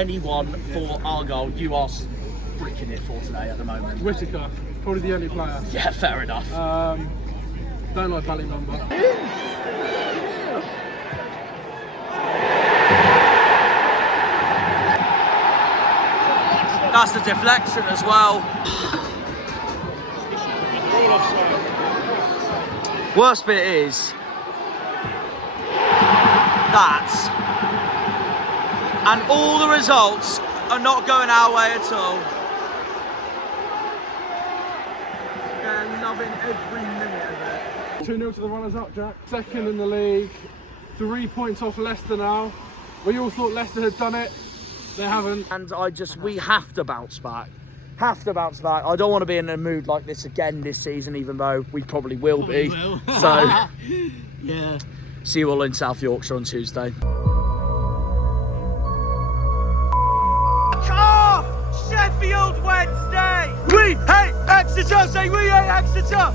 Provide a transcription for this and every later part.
Anyone for Argyle you are bricking it for today at the moment? Whittaker, probably the only player. Yeah, fair enough. Don't like Ballymumba. That's the deflection as well. Worst bit is that, and all the results are not going our way at all. They're loving every minute of it. 2-0 to the runners-up, Jack. Second in the league, 3 points off Leicester now. We all thought Leicester had done it. They haven't. And we have to bounce back. I don't want to be in a mood like this again this season, even though we probably will be. So, yeah. See you all in South Yorkshire on Tuesday. Off! Sheffield Wednesday! We hate Exeter! Say we hate Exeter!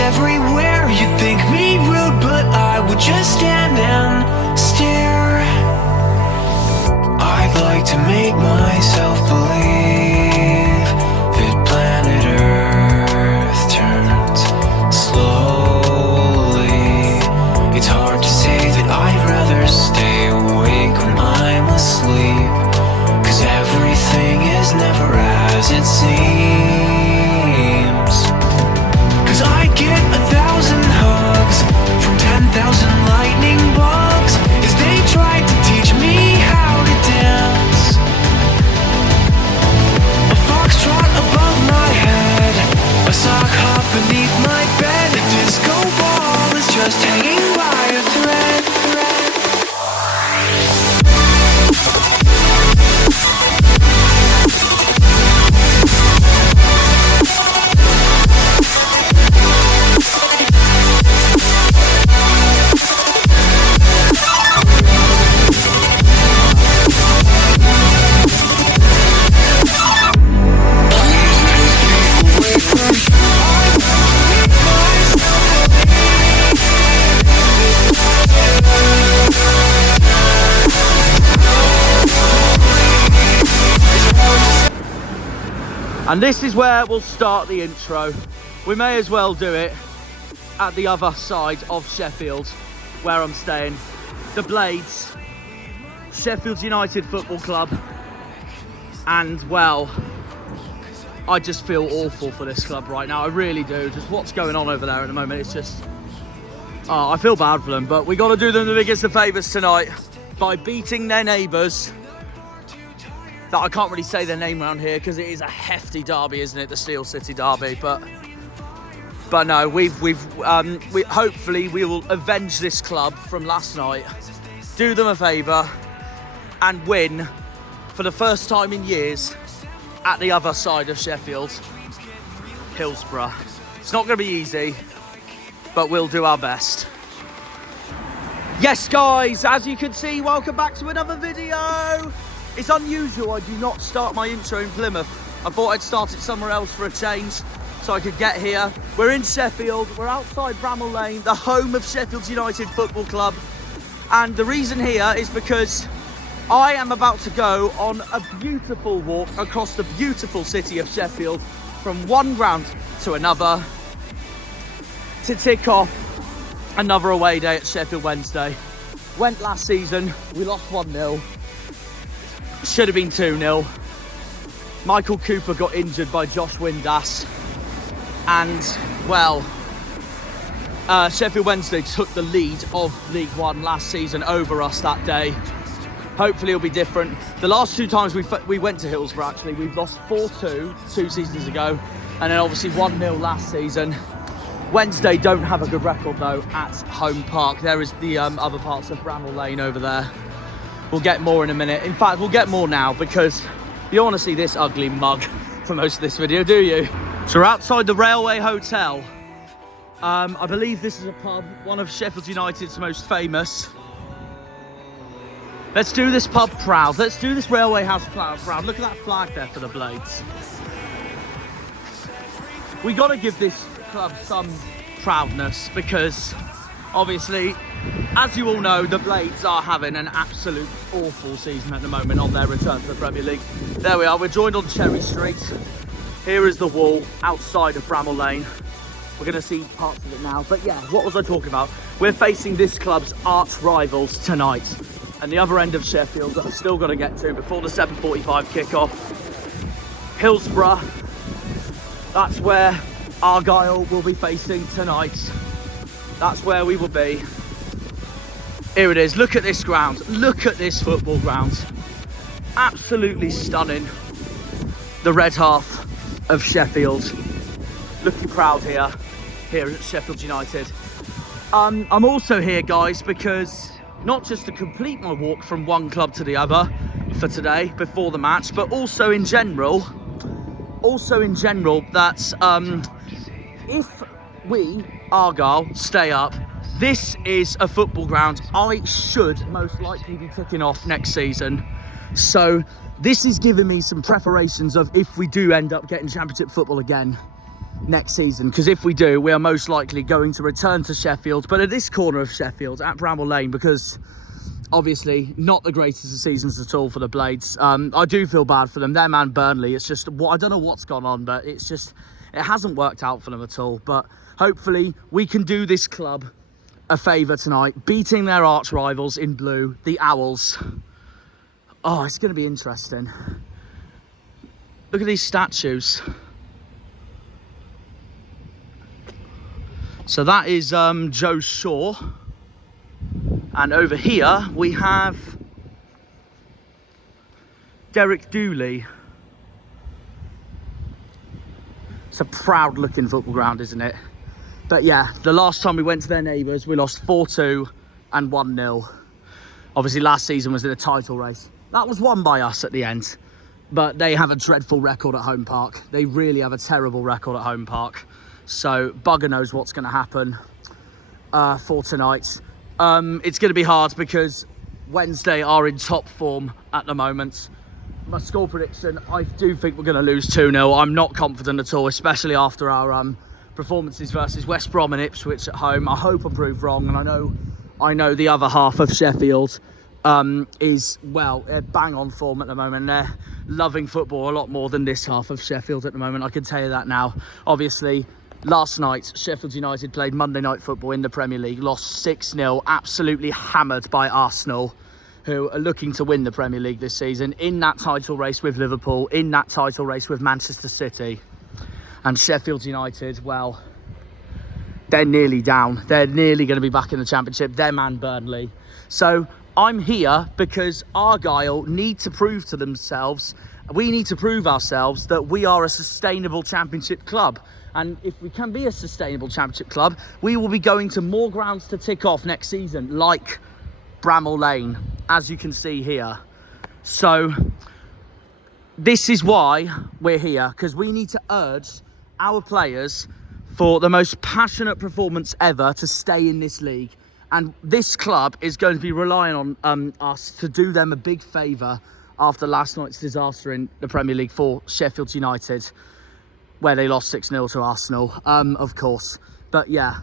Everywhere. You'd think me rude, but I would just stand and stare. I'd like to make myself believe that planet Earth turns slowly. It's hard to say that I'd rather stay awake when I'm asleep, 'cause everything is never as it seems. I get 1,000 hugs from 10,000 lightning bugs as they tried to teach me how to dance. A foxtrot above my head, a sock hop beneath my bed. A disco ball is just hanging by a thread. And this is where we'll start the intro. We may as well do it at the other side of Sheffield, where I'm staying. The Blades, Sheffield United Football Club. And well, I just feel awful for this club right now. I really do. Just what's going on over there at the moment, it's just, I feel bad for them. But we got to do them the biggest of favours tonight by beating their neighbours. That I can't really say their name around here because it is a hefty derby, isn't it? The Steel City derby, but no, we hopefully we will avenge this club from last night, do them a favour, and win for the first time in years at the other side of Sheffield, Hillsborough. It's not going to be easy, but we'll do our best. Yes guys, as you can see, welcome back to another video. It's unusual I do not start my intro in Plymouth. I thought I'd start it somewhere else for a change so I could get here. We're in Sheffield, we're outside Bramall Lane, the home of Sheffield United Football Club. And the reason here is because I am about to go on a beautiful walk across the beautiful city of Sheffield from one ground to another to tick off another away day at Sheffield Wednesday. Went last season, we lost 1-0. Should have been 2-0. Michael Cooper got injured by Josh Windass. And, well, Sheffield Wednesday took the lead of League One last season over us that day. Hopefully it'll be different. The last two times we went to Hillsborough, actually, we've lost 4-2 2 seasons ago. And then obviously 1-0 last season. Wednesday don't have a good record though at home park. There is the other parts of Bramall Lane over there. We'll get more in a minute. In fact, we'll get more now because you don't want to see this ugly mug for most of this video, do you? So we're outside the Railway Hotel. I believe this is a pub, one of Sheffield United's most famous. Let's do this pub proud. Let's do this Railway House proud. Look at that flag there for the Blades. We got to give this club some proudness because obviously, as you all know, the Blades are having an absolute awful season at the moment on their return to the Premier League. There we are, we're joined on Cherry Street. Here is the wall outside of Bramall Lane. We're going to see parts of it now, but yeah, what was I talking about? We're facing this club's arch rivals tonight, and the other end of Sheffield that I've still got to get to before the 7:45 kickoff. Hillsborough, that's where Argyle will be facing tonight. That's where we will be. Here it is. Look at this ground. Look at this football ground. Absolutely stunning. The red half of Sheffield. Looking proud here at Sheffield United. I'm also here, guys, because not just to complete my walk from one club to the other for today before the match, but also in general that if we, Argyle, stay up, this is a football ground I should most likely be ticking off next season. So this is giving me some preparations of if we do end up getting Championship football again next season. Because if we do, we are most likely going to return to Sheffield, but at this corner of Sheffield, at Bramall Lane, because obviously not the greatest of seasons at all for the Blades. I do feel bad for them. Their man Burnley, it's just, I don't know what's gone on, but it's just, it hasn't worked out for them at all. But hopefully we can do this club a favour tonight, beating their arch rivals in blue, the Owls. Oh, it's going to be interesting. Look at these statues. So that is Joe Shaw. And over here we have Derek Dooley. It's a proud looking football ground, isn't it? But yeah, the last time we went to their neighbours, we lost 4-2 and 1-0. Obviously last season was in a title race. That was won by us at the end. But they have a dreadful record at home park. They really have a terrible record at home park. So bugger knows what's going to happen for tonight. It's going to be hard because Wednesday are in top form at the moment. My score prediction, I do think we're going to lose 2-0. I'm not confident at all, especially after our performances versus West Brom and Ipswich at home. I hope I prove wrong, and I know the other half of Sheffield is, well, bang on form at the moment. They're loving football a lot more than this half of Sheffield at the moment. I can tell you that now. Obviously, last night, Sheffield United played Monday Night Football in the Premier League, lost 6-0, absolutely hammered by Arsenal, who are looking to win the Premier League this season, in that title race with Liverpool, in that title race with Manchester City. And Sheffield United, well, they're nearly down. They're nearly going to be back in the Championship. Their man Burnley. So I'm here because Argyle need to prove to themselves, we need to prove ourselves that we are a sustainable Championship club. And if we can be a sustainable Championship club, we will be going to more grounds to tick off next season, like Bramall Lane, as you can see here. So this is why we're here, because we need to urge our players for the most passionate performance ever to stay in this league. And this club is going to be relying on us to do them a big favour after last night's disaster in the Premier League for Sheffield United, where they lost 6-0 to Arsenal, of course. But yeah,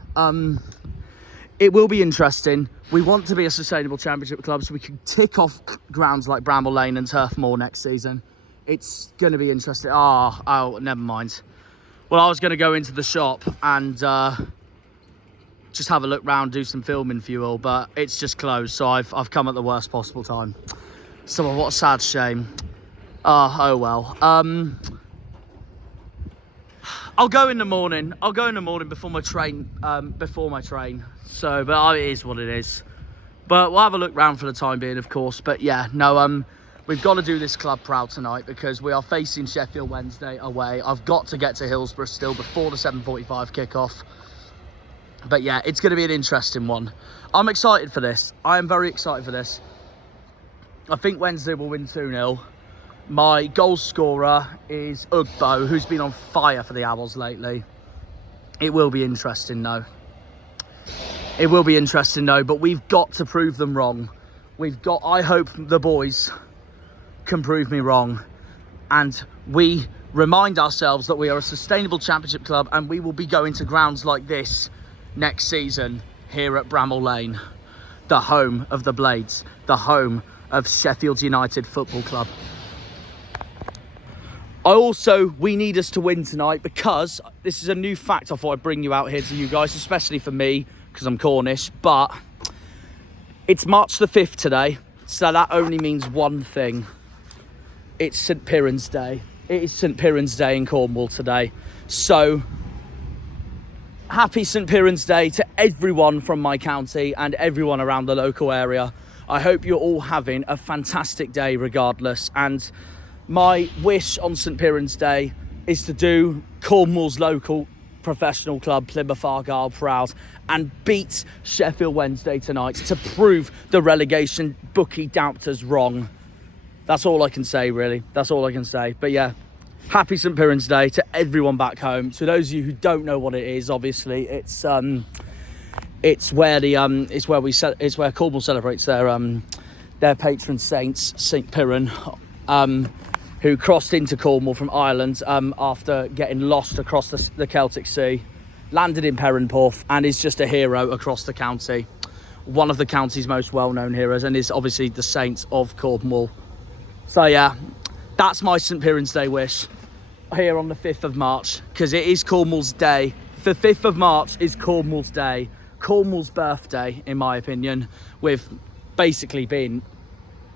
it will be interesting. We want to be a sustainable championship club so we can tick off grounds like Bramall Lane and Turf Moor next season. It's going to be interesting. Oh, never mind. Well, I was going to go into the shop and just have a look round, do some filming for you all, but it's just closed, so I've come at the worst possible time. So what a sad shame. Oh well. I'll go in the morning. I'll go in the morning before my train. So, but it is what it is. But we'll have a look round for the time being, of course. But yeah, no. We've got to do this club proud tonight because we are facing Sheffield Wednesday away. I've got to get to Hillsborough still before the 7:45 kickoff. But yeah, it's going to be an interesting one. I'm excited for this. I am very excited for this. I think Wednesday will win 2-0. My goal scorer is Ugbo, who's been on fire for the Owls lately. It will be interesting, though. It will be interesting, though, but we've got to prove them wrong. I hope the boys can prove me wrong. And we remind ourselves that we are a sustainable championship club and we will be going to grounds like this next season here at Bramall Lane, the home of the Blades, the home of Sheffield United Football Club. We need us to win tonight because this is a new fact I thought I'd bring you out here to you guys, especially for me, because I'm Cornish, but it's March the 5th today, so that only means one thing. It's St. Piran's Day. It is St. Piran's Day in Cornwall today. So, happy St. Piran's Day to everyone from my county and everyone around the local area. I hope you're all having a fantastic day regardless. And my wish on St. Piran's Day is to do Cornwall's local professional club, Plymouth Argyle, proud and beat Sheffield Wednesday tonight to prove the relegation bookie doubters wrong. That's all I can say, really. That's all I can say. But yeah, happy St. Piran's Day to everyone back home. To those of you who don't know what it is, obviously, it's where Cornwall celebrates their patron saints, St. Piran, who crossed into Cornwall from Ireland after getting lost across the Celtic Sea, landed in Perranporth, and is just a hero across the county. One of the county's most well-known heroes, and is obviously the saint of Cornwall. So yeah, that's my St. Piran's Day wish here on the 5th of March, because it is Cornwall's day. The 5th of March is Cornwall's day, Cornwall's birthday, in my opinion, with basically being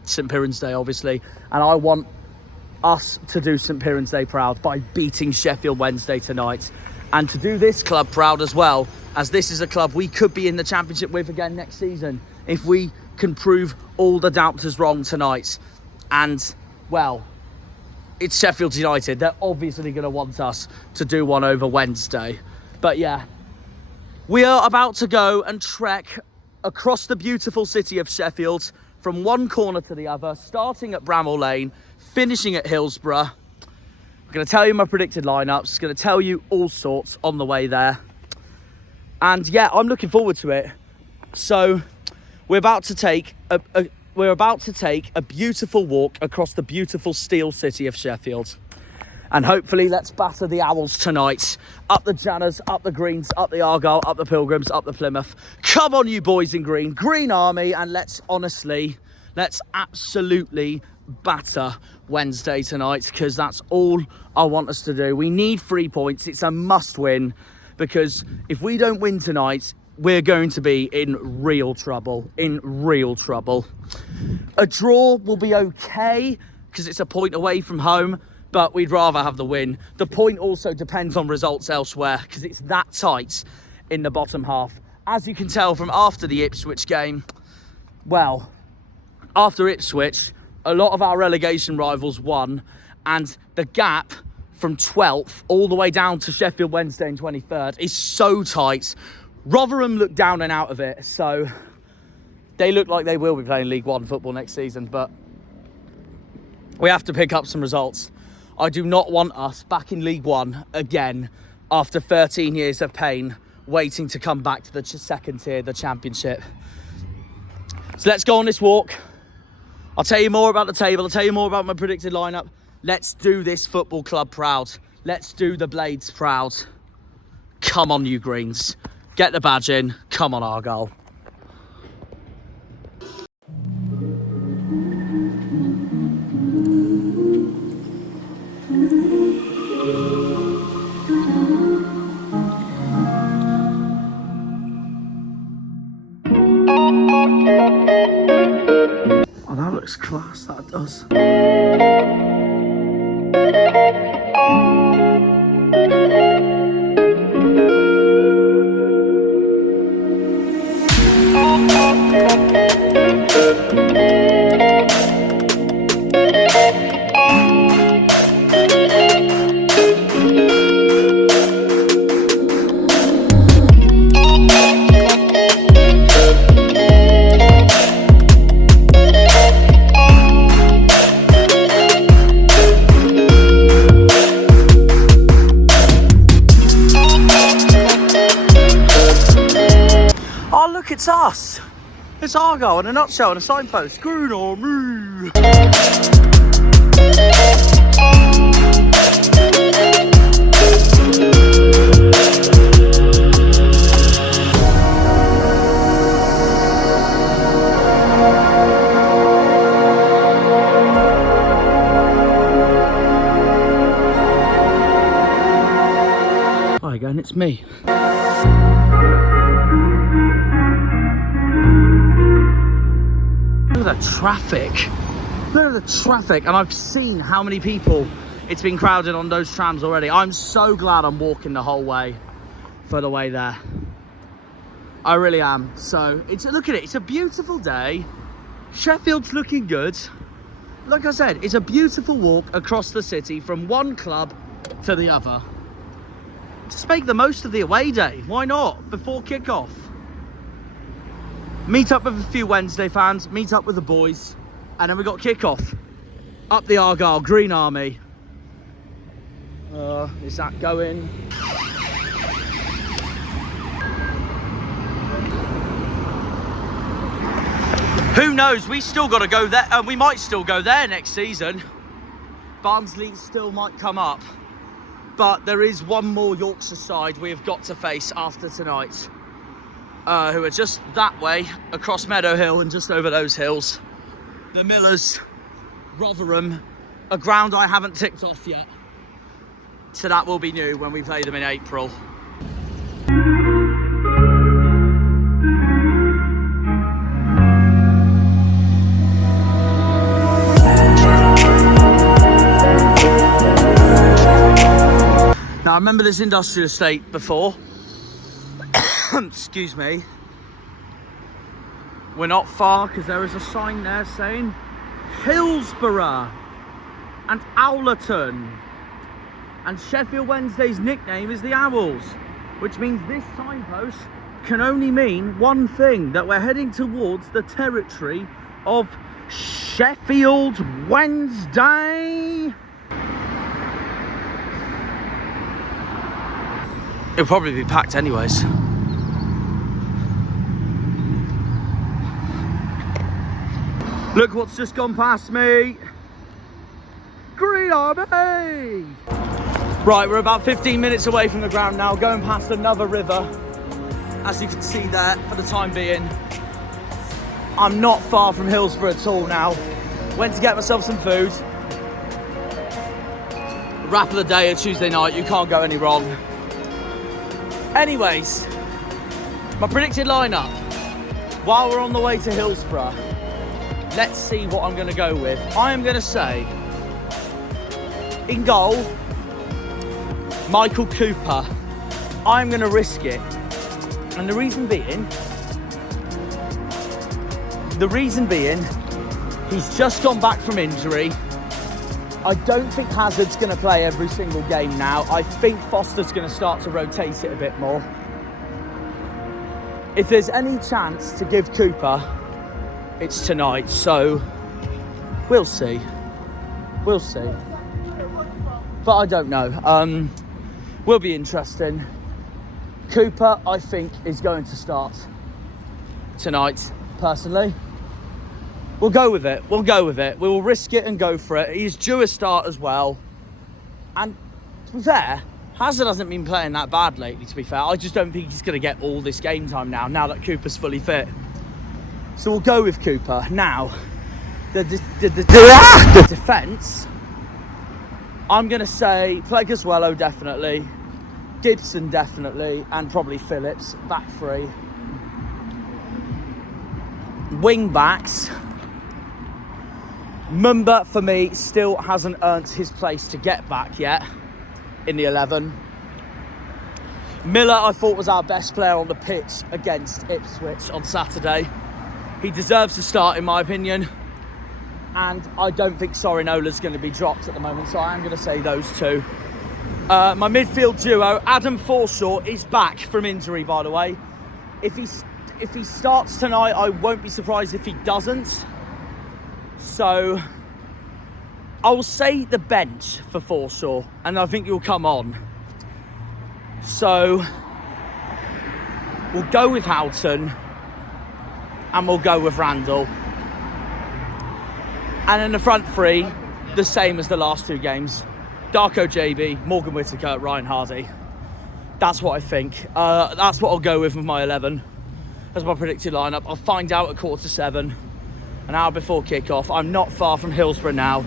St. Piran's Day, obviously. And I want us to do St. Piran's Day proud by beating Sheffield Wednesday tonight, and to do this club proud as well, as this is a club we could be in the championship with again next season if we can prove all the doubters wrong tonight. And well, it's Sheffield United. They're obviously going to want us to do one over Wednesday. But yeah, we are about to go and trek across the beautiful city of Sheffield from one corner to the other, starting at Bramall Lane, finishing at Hillsborough. I'm going to tell you my predicted lineups, going to tell you all sorts on the way there. And yeah, I'm looking forward to it. So we're about to take a beautiful walk across the beautiful steel city of Sheffield. And hopefully let's batter the Owls tonight. Up the Janners, up the Greens, up the Argyle, up the Pilgrims, up the Plymouth. Come on, you boys in green. Green Army, and let's absolutely batter Wednesday tonight, because that's all I want us to do. We need 3 points. It's a must win, because if we don't win tonight, we're going to be in real trouble. A draw will be okay, because it's a point away from home, but we'd rather have the win. The point also depends on results elsewhere, because it's that tight in the bottom half. As you can tell from after the Ipswich game, well, after Ipswich, a lot of our relegation rivals won, and the gap from 12th all the way down to Sheffield Wednesday in 23rd is so tight. Rotherham look down and out of it, so they look like they will be playing League One football next season, but We have to pick up some results. I do not want us back in League One again after 13 years of pain waiting to come back to the second tier, the Championship. So let's go on this walk. I'll tell you more about the table. I'll tell you more about my predicted lineup. Let's do this football club proud. Let's do the Blades proud. Come on, you Greens. Get the badge in. Come on, Argyle. Oh, that looks class, that does. It's us. It's Argyle in a nutshell, and a signpost. Green or me. Hi again, it's me. Look at the traffic. Look at the traffic. And I've seen how many people it's been crowded on those trams already. I'm so glad I'm walking the whole way for the way there. I really am. So look at it. It's a beautiful day. Sheffield's looking good. Like I said, it's a beautiful walk across the city from one club to the other. Just make the most of the away day. Why not? Before kick-off. Meet up with a few Wednesday fans, meet up with the boys, and then we got kick-off. Up the Argyle, Green Army. Is that going? Who knows? We still got to go there, and we might still go there next season. Barnsley still might come up, but there is one more Yorkshire side we have got to face after tonight. Who are just that way, across Meadow Hill and just over those hills. The Millers, Rotherham, a ground I haven't ticked off yet. So that will be new when we play them in April. Now I remember this industrial estate before. Excuse me. We're not far because there is a sign there saying Hillsborough and Owlerton. And Sheffield Wednesday's nickname is the Owls, which means this signpost can only mean one thing, that we're heading towards the territory of Sheffield Wednesday. It'll probably be packed anyways. Look what's just gone past me. Green Army! Right, we're about 15 minutes away from the ground now, going past another river. As you can see there, for the time being. I'm not far from Hillsborough at all now. Went to get myself some food. Wrap of the day, a Tuesday night, you can't go any wrong. Anyways, my predicted lineup. While we're on the way to Hillsborough, let's see what I'm going to go with. I am going to say, in goal, Michael Cooper. I'm going to risk it. And the reason being, he's just gone back from injury. I don't think Hazard's going to play every single game now. I think Foster's going to start to rotate it a bit more. If there's any chance to give Cooper, it's tonight, so we'll see. We'll see. But I don't know. Will be interesting. Cooper, I think, is going to start tonight, personally. We'll go with it. We'll go with it. We will risk it and go for it. He's due a start as well. And to be fair, Hazard hasn't been playing that bad lately, to be fair. I just don't think he's going to get all this game time now that Cooper's fully fit. So we'll go with Cooper. Now, the defence, I'm going to say Plegaswello definitely, Gibson definitely, and probably Phillips, back three. Wing backs, Mumba for me still hasn't earned his place to get back yet in the 11. Miller I thought was our best player on the pitch against Ipswich on Saturday. He deserves to start in my opinion, and I don't think Sorinola's going to be dropped at the moment, so I am going to say those two. My midfield duo, Adam Forshaw is back from injury, by the way. If he starts tonight, I won't be surprised if he doesn't. So I will say the bench for Forshaw, and I think he'll come on. So we'll go with Houghton, and we'll go with Randall. And in the front three, the same as the last two games. Darko JB, Morgan Whittaker, Ryan Hardy. That's what I think. That's what I'll go with my 11 as my predicted lineup. I'll find out at 6:45, an hour before kick-off. I'm not far from Hillsborough now.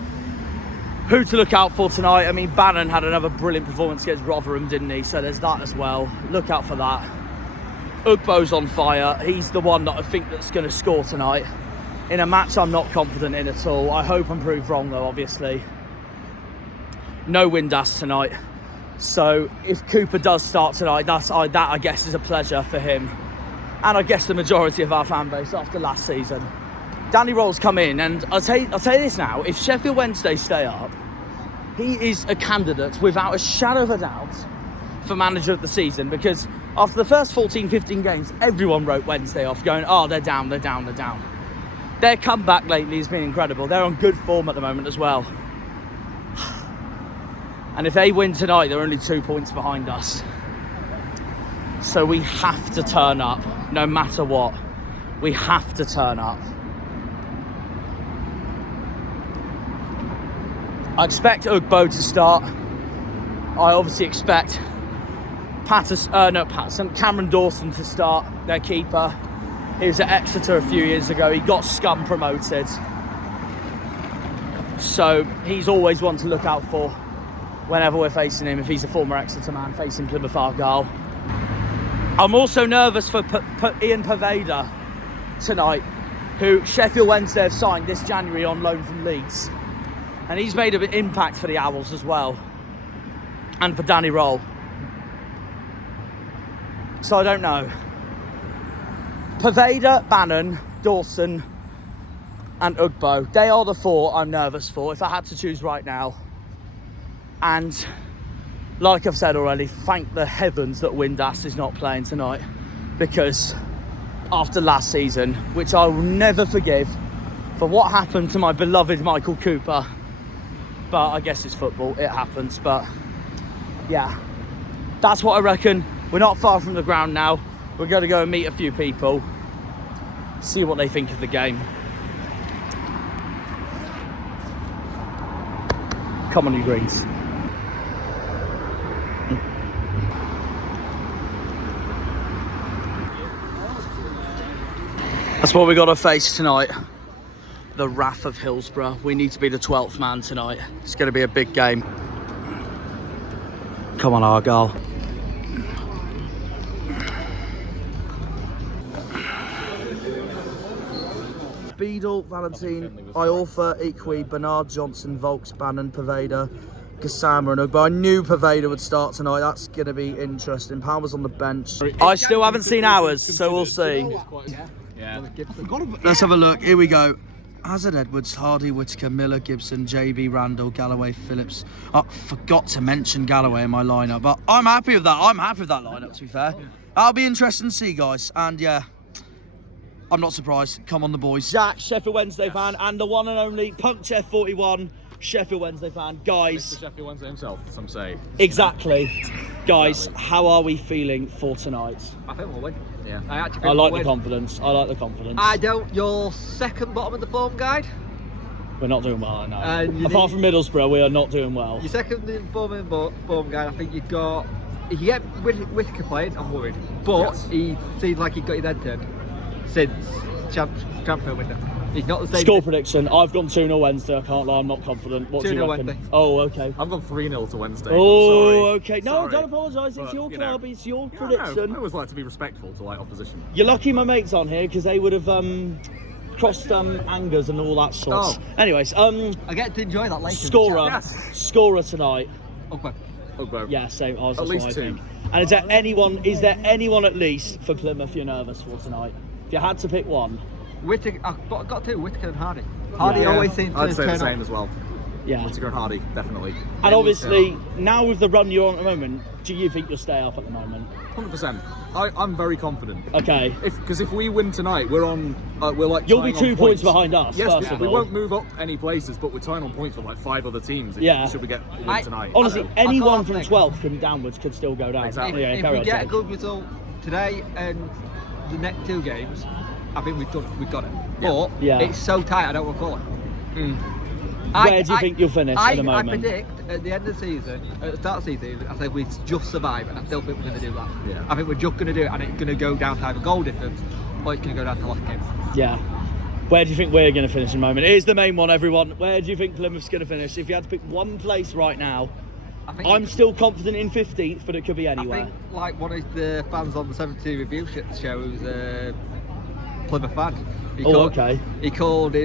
Who to look out for tonight? I mean, Bannon had another brilliant performance against Rotherham, didn't he? So there's that as well. Look out for that. Ugbo's on fire. He's the one that I think that's going to score tonight in a match I'm not confident in at all. I hope I'm proved wrong though, obviously. No Windass tonight. So if Cooper does start tonight, that I guess is a pleasure for him. And I guess the majority of our fan base after last season. Danny Roll's come in, and I'll tell you this now, if Sheffield Wednesday stay up, he is a candidate without a shadow of a doubt for manager of the season, because after the first 14, 15 games, everyone wrote Wednesday off going, oh, they're down. Their comeback lately has been incredible. They're on good form at the moment as well. And if they win tonight, they're only 2 points behind us. So we have to turn up, no matter what. We have to turn up. I expect Ugbo to start. I obviously expect Cameron Dawson to start, their keeper. He was at Exeter a few years ago. He got Scum promoted. So he's always one to look out for whenever we're facing him, if he's a former Exeter man facing Plymouth Argyle. I'm also nervous for Ian Poveda tonight, who Sheffield Wednesday have signed this January on loan from Leeds. And he's made an impact for the Owls as well. And for Danny Roll. So I don't know. Poveda, Bannon, Dawson and Ugbo. They are the four I'm nervous for if I had to choose right now. And like I've said already, thank the heavens that Windass is not playing tonight. Because after last season, which I will never forgive for what happened to my beloved Michael Cooper. But I guess it's football, it happens. But yeah, that's what I reckon. We're not far from the ground now. We're going to go and meet a few people, see what they think of the game. Come on, you Greens. That's what we got to face tonight. The wrath of Hillsborough. We need to be the 12th man tonight. It's going to be a big game. Come on, Argyle. Beadle, Valentine, Iorfa, Equi, Bernard, Johnson, Volks, Bannon, Poveda, Gassama and Ugbo. I knew Poveda would start tonight. That's going to be interesting. Palmer's on the bench. I still haven't seen ours, so we'll see. Yeah. Let's have a look. Here we go. Hazard, Edwards, Hardy, Whittaker, Miller, Gibson, JB, Randall, Galloway, Phillips. I forgot to mention Galloway in my lineup, but I'm happy with that. I'm happy with that lineup, to be fair. That'll be interesting to see, guys. And yeah, I'm not surprised. Come on, the boys. Jack, Sheffield Wednesday fan, and the one and only Punk Chef 41. Sheffield Wednesday fan. Guys, Mr. Sheffield Wednesday himself, some say. exactly. Guys, how are we feeling for tonight? I think we'll win. Yeah. I actually think I like we'll the win. confidence. I like the confidence. I don't. You're second bottom of the form guide. We're not doing well, I know. And you Apart from Middlesbrough, we are not doing well. You're second in form guide. I think you've got. If you get Whittaker playing, I'm worried. But Yes. he seems like he got his head turned since transfer window. He's not the same. Score prediction. I've gone 2-0 Wednesday. I can't lie, I'm not confident. What do you 2-0 reckon? Wednesday. Oh, okay. I've gone 3-0 to Wednesday. Oh, Sorry. okay. No, Sorry. don't apologise. It's But, your you know, club. It's your I prediction. always like to be respectful to like opposition. You're lucky my mate's on here because they would have crossed angers and all that sorts. Oh. Anyways, I get to enjoy that later. scorer, Yes. scorer tonight. Okay. Ugbo. Yeah, same. That's At what least I 2. think. And is there anyone at least for Plymouth you're nervous for tonight? If you had to pick one. Whittaker. I've got two. Whittaker and Hardy. Hardy Yeah. always seems to I'd say the turn same up. as well. Yeah. Whittaker and Hardy, definitely. And obviously, now with the run you're on at the moment, do you think you'll stay up at the moment? 100%. I'm very confident. Okay. Because if we win tonight, we're on. We're like. You'll be tying 2 on points behind us, Yes, first of we all. won't move up any places, but we're tying on points with like 5 other teams. Yeah. Should we get a win I- tonight? Honestly, So, anyone can't from think. 12th and downwards could still go down. Exactly. Yeah, If carry we on, get a Jake. good result today and the next 2 games, I think we've got it. Yeah. But Yeah. it's so tight, I don't want to call it. Where do you think you'll finish at the moment? I predict at the end of the season, at the start of the season, I say we just survive, and I still think we're going to do that. Yeah. I think we're just going to do it, and it's going to go down to either goal difference or it's going to go down to last game. Yeah. Where do you think we're going to finish in the moment? Here's the main one, everyone. Where do you think Plymouth's going to finish? If you had to pick one place right now, I think, I'm still confident in 15th, but it could be I anywhere. think like one of the fans on the 72 review show who's a Plymouth fan. He Oh, called- okay. He called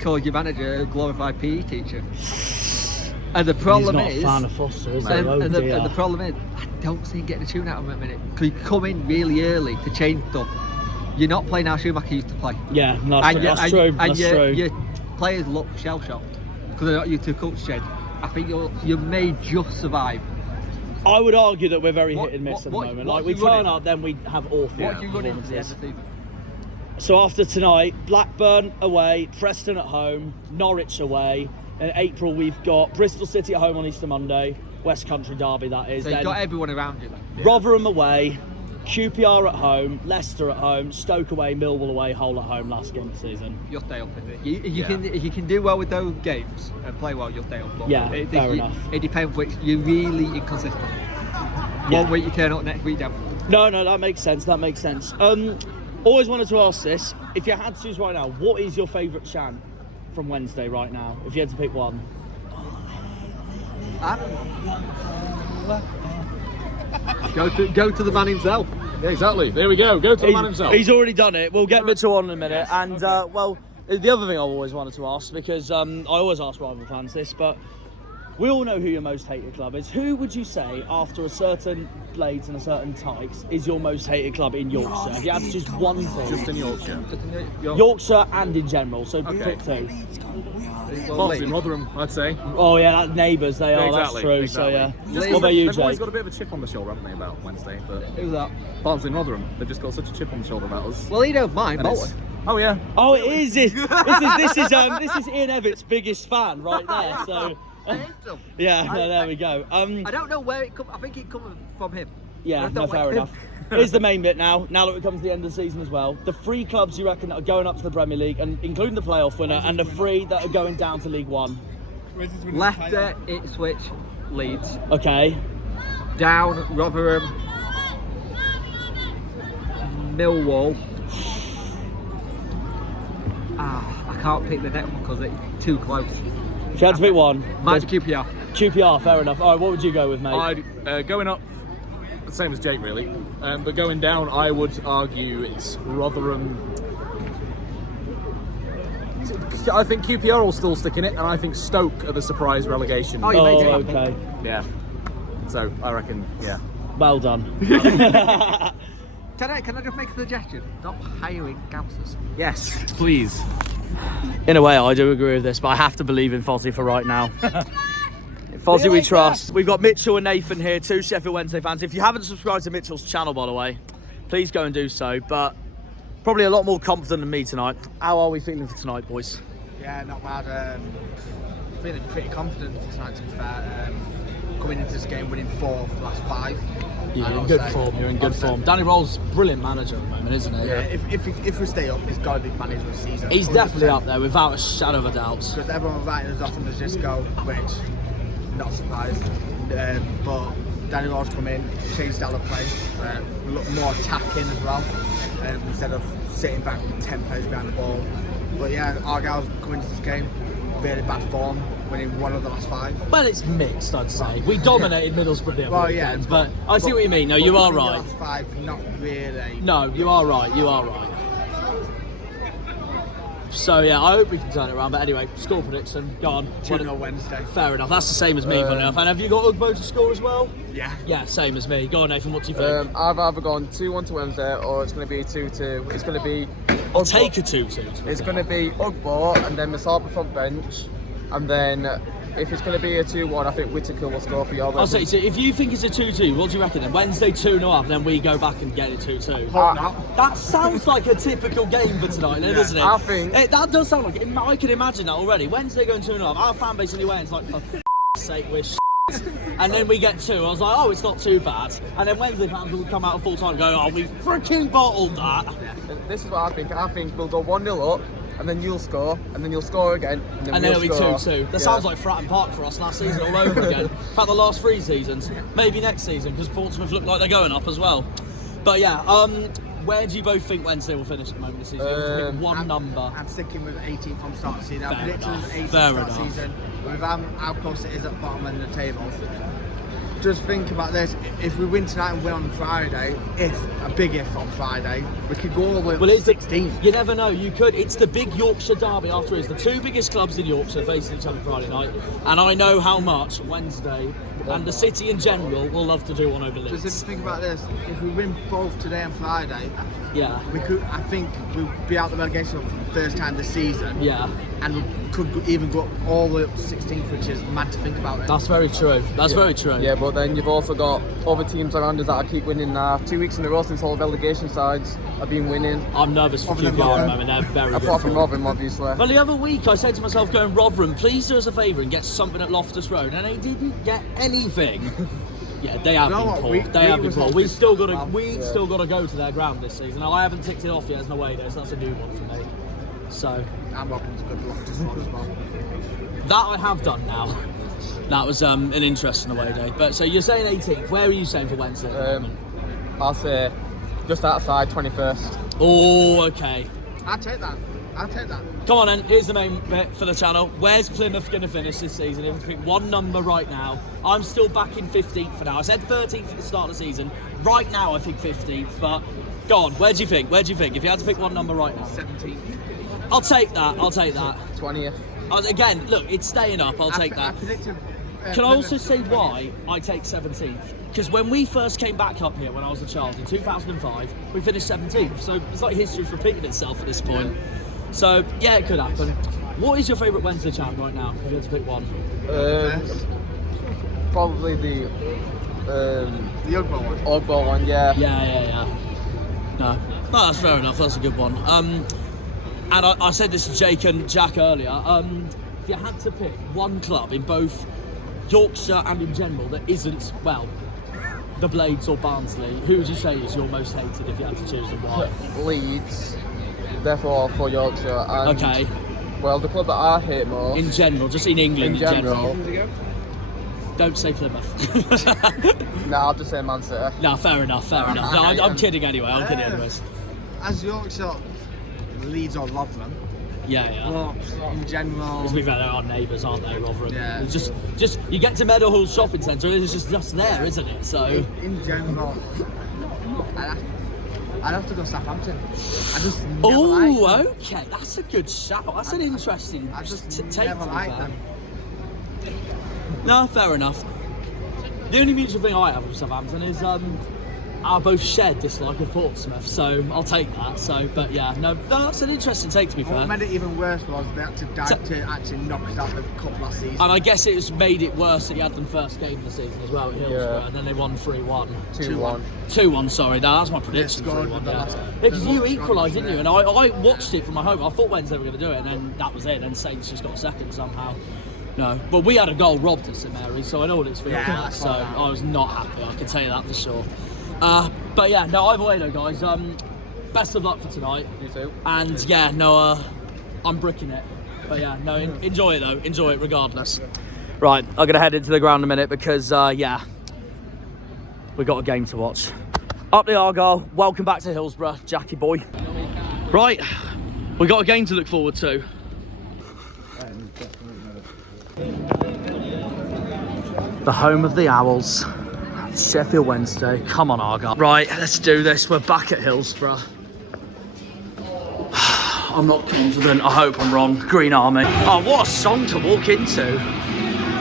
called your manager a glorified PE teacher. And the problem He's not is, a fan of Foster, is he? and, Oh, and dear. the problem is, I don't see him getting a tune out of him at a minute. Because you come in really early to change stuff. You're not playing how Schumacher used to play. Yeah, that's true. That's your, true. your players look shell-shocked because they're not used to culture change. I think you may just survive. I would argue that we're very What- hit and miss what- at the what- moment. what Like, we you running? turn up, then we have awful What do you run into the end of performances. the season? So after tonight, Blackburn away, Preston at home, Norwich away. In April, we've got Bristol City at home on Easter Monday, West Country derby that is. So you've Then got everyone around you then. Rotherham away, QPR at home, Leicester at home, Stoke away, Millwall away, Hull at home last game of the season. You'll stay up in it. Yeah. If you can do well with those games and play well, you'll stay up. But Yeah, it, fair it, enough. It depends which you're really inconsistent. Yeah. One week you turn up, next week down. No, that makes sense. That makes sense. Always wanted to ask this. If you had to choose right now, what is your favourite chant from Wednesday right now? If you had to pick one. Go to the man himself. Yeah, exactly. There we go. Go to the man himself. He's already done it. We'll get Mitchell on in a minute. And, well, the other thing I've always wanted to ask, because I always ask rival fans this, but we all know who your most hated club is. Who would you say, after a certain Blades and a certain Tykes, is your most hated club in Yorkshire? If you had to choose one thing. Just in Yorkshire. Yorkshire and in general, so Okay. pick two. Barnsley, Rotherham, I'd say. Oh yeah, that's neighbours, they are, Exactly, that's true, exactly. so yeah. Just What 'cause about you, they've always Jake? got a bit of a chip on the shoulder, haven't they, about Wednesday? But Who's that? Barnsley and Rotherham, they've just got such a chip on the shoulder about us. Well, he don't mind. And Bolton. it's- Oh yeah. Oh, it is. This is Ian Everett's biggest fan right there, so... I hate him. Yeah, no, there we go. I don't know where it comes. I think it comes from him. Yeah, I no, don't fair like him. enough. Here's the main bit now that it comes to the end of the season as well. The 3 clubs you reckon that are going up to the Premier League, and including the playoff winner, and the 3 that are going down to League One. Leicester, Ipswich, Leeds. Okay. Down, Rotherham, Millwall. I can't pick the next one because it's too close. If you had to pick one, Might be QPR. QPR, fair enough. All right, what would you go with, mate? Going up, the same as Jake really, but going down, I would argue it's Rotherham. I think QPR will still stick in it, and I think Stoke are the surprise relegation. Oh, you made it Oh, happen. okay. Yeah. So I reckon, yeah. Well done. Can I just make a suggestion? Stop hiring Gausers. Yes, please. In a way, I do agree with this, but I have to believe in Fozzie for right now. Fozzie, we trust. We've got Mitchell and Nathan here, 2 Sheffield Wednesday fans. If you haven't subscribed to Mitchell's channel, by the way, please go and do so. But probably a lot more confident than me tonight. How are we feeling for tonight, boys? Yeah, not bad. feeling pretty confident tonight, to be fair. Coming into this game, winning 4 of the last 5. You're in good form. You're in good form. Danny Roll's brilliant manager at the moment, isn't he? Yeah, if we stay up, he's got to be manager of the season. He's 100%. definitely up there without a shadow of a doubt. Because everyone was writing us off on the Zisco, which, not surprised. But Danny Roll's come in, changed style of play, look more attacking as well, instead of sitting back with 10 players behind the ball. But yeah, Argyle's coming into this game, really bad form, winning 1 of the last 5. Well, it's mixed, I'd say. We dominated Middlesbrough the other weekend, but I see what you mean. No, you are right. The last 5, not really. No, you are right. You are right. So yeah, I hope we can turn it around. But anyway, score prediction. Go on. 2-0 Wednesday. Fair enough. That's the same as me, funny enough. And have you got Ugbo to score as well? Yeah. Yeah, same as me. Go on, Nathan. What do you think? I've either gone 2-1 to Wednesday, or it's going to be 2-2. It's going to be. I'll take a 2-2. It's going to be Ugbo and then Masaba front bench, and then if it's going to be a 2-1, I think Whittaker will score for your. I'll say, so if you think it's a 2-2, what do you reckon then? Wednesday 2-0 up, then we go back and get it 2-2. That sounds like a typical game for tonight, then, doesn't it? I think that does sound like it. I can imagine that already. Wednesday going 2-0 up. Our fan base anyway, it's like, for f***'s sake, we're shit. And then we get 2. I was like, oh, it's not too bad. And then Wednesday fans will come out at full time and go, oh, we freaking bottled that. This is what I think. I think we'll go 1-0 up, and then you'll score, and then you'll score again, and then it'll be 2-2. That sounds like Fratton Park for us last season all over again. In fact, the last 3 seasons. Maybe next season, because Portsmouth look like they're going up as well. But yeah, where do you both think Wednesday will finish at the moment this season? Pick one number. I'm sticking with 18 from start of the season. I'm predicting 18 Fair start of the season. With how close it is at the bottom end of the table. Just think about this. If we win tonight and win on Friday, a big if on Friday, we could go all the way up to 16. You never know, you could. It's the big Yorkshire derby after it's the 2 biggest clubs in Yorkshire facing each other Friday night. And I know how much Wednesday and the city in general will love to do one over Leeds. Just if you think about this, if we win both today and Friday, yeah, we could. I think we'll be out the relegation for the first time this season. Yeah, and we could even go all the way up to 16th, which is mad to think about. It. That's very true. That's very true. Yeah, but then you've also got other teams around us that keep winning. 2 weeks in a row since all the relegation sides have been winning. I'm nervous for QPR at the moment. They're very good. Apart from Rotherham, obviously. Well, the other week I said to myself, going, Rotherham, please do us a favour and get something at Loftus Road, and they didn't get anything. Yeah, they have been poor. They have been poor. We still got to go to their ground this season. Now, I haven't ticked it off yet as an away day, so that's a new one for me. So I'm welcome to go to Loftus Road as well. That I have done now. That was an interesting away day. But so you're saying 18th. Where are you saying for Wednesday at the moment? I'll say just outside 21st. Oh, okay. I'll take that. Come on then, here's the main bit for the channel. Where's Plymouth going to finish this season? If you pick one number right now, I'm still back in 15th for now. I said 13th at the start of the season. Right now I think 15th, but go on, where do you think? If you had to pick one number right now? 17th. I'll take that. 20th. Again, look, it's staying up. I'll take that. Can I also say why I take 17th? Because when we first came back up here when I was a child in 2005, we finished 17th. So it's like history's repeating itself at this point. So yeah, it could happen. What is your favourite Wednesday chant right now? If you had to pick one. Probably the Ugbo one. Yeah. Yeah. No, that's fair enough. That's a good one. And I said this to Jake and Jack earlier. If you had to pick one club in both Yorkshire and in general that isn't, well, the Blades or Barnsley, who would you say is your most hated if you had to choose and why? Leeds. Therefore, for Yorkshire. And, okay. Well, the club that I hate most. In general, just in England in general. Don't say Plymouth. No, I'll just say Man City. No, fair enough. No, I'm kidding anyway. I'm kidding anyways. As Yorkshire, Leeds or Rotherham. Yeah. Well, in general. To be fair, they are neighbours, aren't they, Rotherham? Yeah. It's just you get to Meadowhall Shopping Centre, and it's just there, isn't it? So. In general, I'd have to go Southampton. I just never liked them. Okay, that's a good shout. That's an interesting I just take. never liked them. No, fair enough. The only mutual thing I have with Southampton is our both shared dislike of Portsmouth, so I'll take that. So, but yeah, no, that's an interesting take to be fair. What made it even worse was they had to dive to actually knock us out of the cup last season. And I guess it was made it worse that you had them first game of the season as well at Hillsborough, and then they won 3-1. 2-1. 2-1, sorry, that's my prediction. Yeah, 3-1, because you equalised, didn't you? And I watched it from my home. I thought Wednesday were going to do it, and then that was it. Then Saints just got second somehow. No, but we had a goal robbed at St Mary's, so I know what it feels Yeah, like. I So saw that. I was not happy. I can tell you that for sure. But yeah, no. Either way, though, guys. Best of luck for tonight. You too. And yeah, no. I'm bricking it. But yeah, no. Enjoy it though. Enjoy it regardless. Right, I'm gonna head into the ground in a minute because yeah, we got a game to watch. Up the Argyle. Welcome back to Hillsborough, Jackie boy. Right, we got a game to look forward to. The home of the Owls, Sheffield Wednesday. Come on, Argyle. Right, let's do this. We're back at Hillsborough. I'm not confident. I hope I'm wrong. Green Army. Oh, what a song to walk into.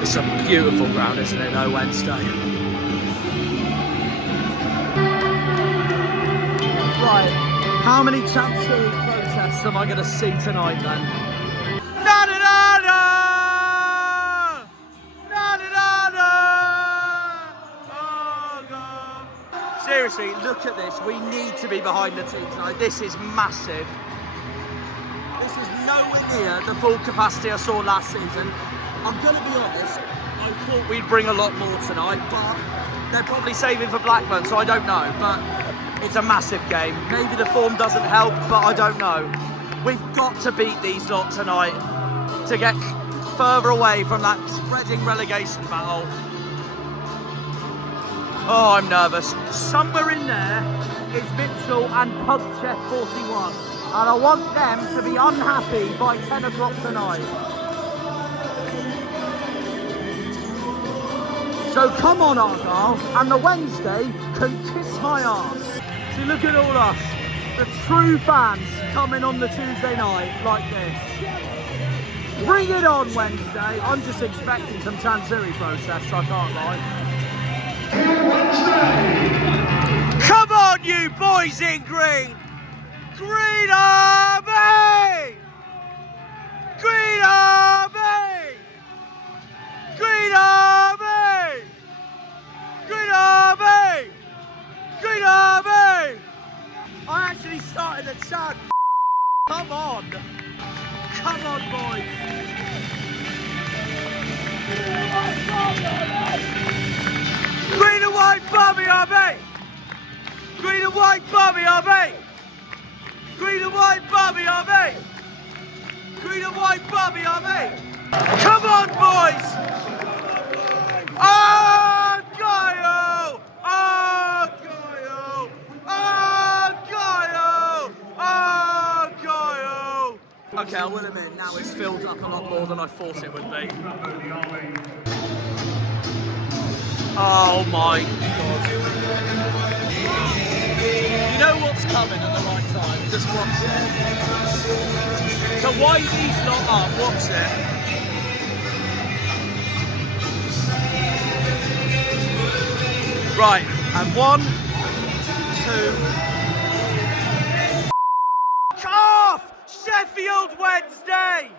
It's a beautiful ground, isn't it, though, Wednesday? Right, how many Chancery protests am I going to see tonight, then? Seriously, look at this. We need to be behind the team tonight. This is massive. This is nowhere near the full capacity I saw last season. I'm going to be honest, I thought we'd bring a lot more tonight, but they're probably saving for Blackburn, so I don't know. But it's a massive game. Maybe the form doesn't help, but I don't know. We've got to beat these lot tonight to get further away from that spreading relegation battle. Oh, I'm nervous. Somewhere in there is Mitchell and Pugchef 41. And I want them to be unhappy by 10 o'clock tonight. So come on, Argyle, and the Wednesday can kiss my arse. See, look at all us, the true fans coming on the Tuesday night like this. Bring it on, Wednesday. I'm just expecting some Chancery protests, I can't lie. Come on, you boys in green! Green Army! Green Army! Green Army! Green Army! Green Army! I actually started the chant. Come on! Come on, boys! Green and white Bobby Army! Green and white Bobby Army! Green and white Bobby Army! Green and white Bobby Army! Come on, boys! Argyle! Argyle! Argyle! Argyle! Okay, I will admit, now it's filled up a lot more than I thought it would be. Oh my God. You know what's coming at the right time, just watch it. So why these not up, watch it. Right, and 1, 2. Off! Sheffield Wednesday!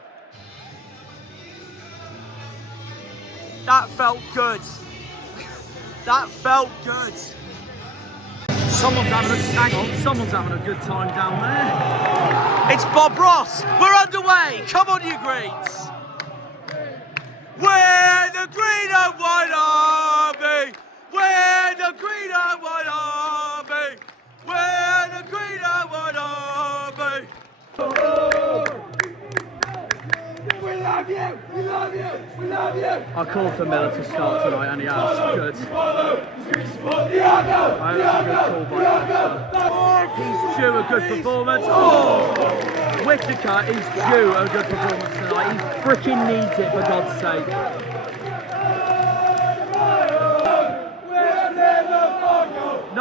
That felt good. That felt good. Someone's having a good time down there. It's Bob Ross. We're underway. Come on, you Greens. We're the Green and White Army. We're the Green and White Army. We're the Green and White Army. We love you! We love you! We love you! I called for Miller to start tonight and he has. Good. That's a good call by Baxter. He's due a good performance. Oh! Whittaker is due a good performance tonight. He freaking needs it, for God's sake. No!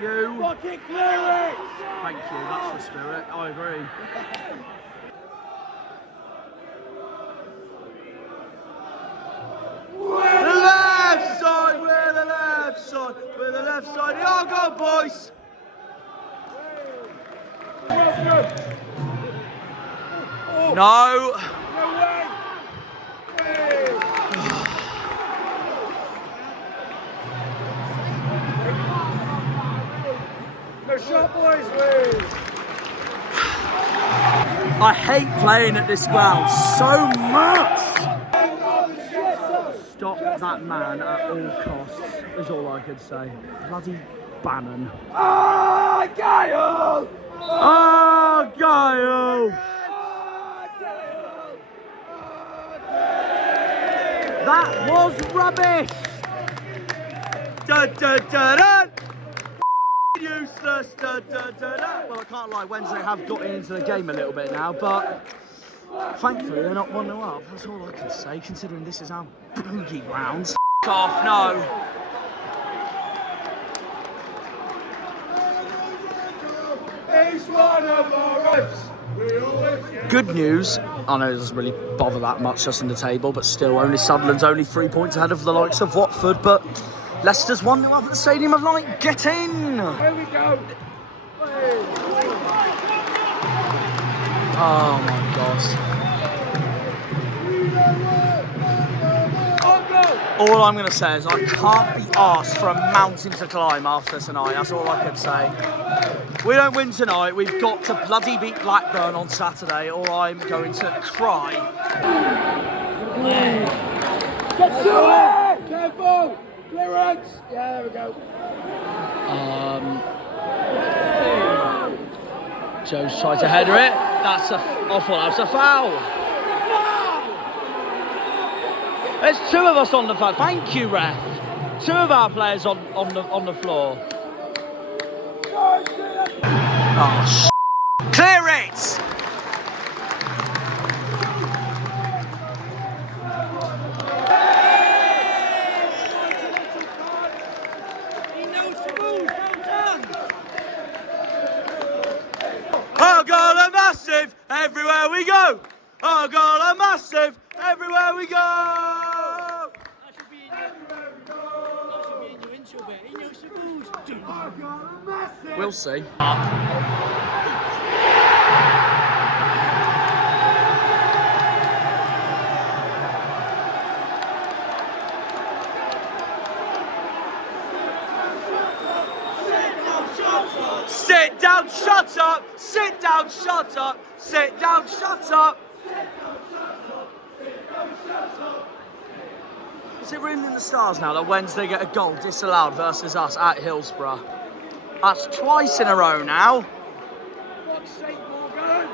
You. Fucking clear it! Thank you, that's the spirit. I agree. The left side, we're the left side, we're the left side. The Argyle boys. No. No shot, boys, please. I hate playing at this ground so much. Stop that man at all costs, is all I could say. Bloody Bannon. Argyle! Argyle! That was rubbish! Da, da, da, da. Useless! Da, da, da, da. Well, I can't lie, Wednesday have gotten into the game a little bit now, but thankfully they're not 1-0 up. That's all I can say, considering this is our bogey ground. Off, no! Good news, I know it doesn't really bother that much just in the table, but still, only Sunderland's only 3 points ahead of the likes of Watford, but Leicester's 1-0 up at the Stadium of Light. Get in! Here we go! Oh my God. All I'm going to say is I can't be arsed for a mountain to climb after tonight. That's all I can say. We don't win tonight. We've got to bloody beat Blackburn on Saturday, or I'm going to cry. Get to it! Careful! Clearance! Yeah, there we go. Joe's tried to header it. That's a... I thought that was a foul. There's two of us on the floor. Thank you, ref. Two of our players on the floor. Oh, clear it! Argyle are massive everywhere we go. Argyle are massive everywhere we go. We'll see. Sit down, shut up! Sit down, shut up! Sit down, shut up! Is it written in the stars now that Wednesday get a goal disallowed versus us at Hillsborough? That's twice in a row now. Fuck's sake, Morgan!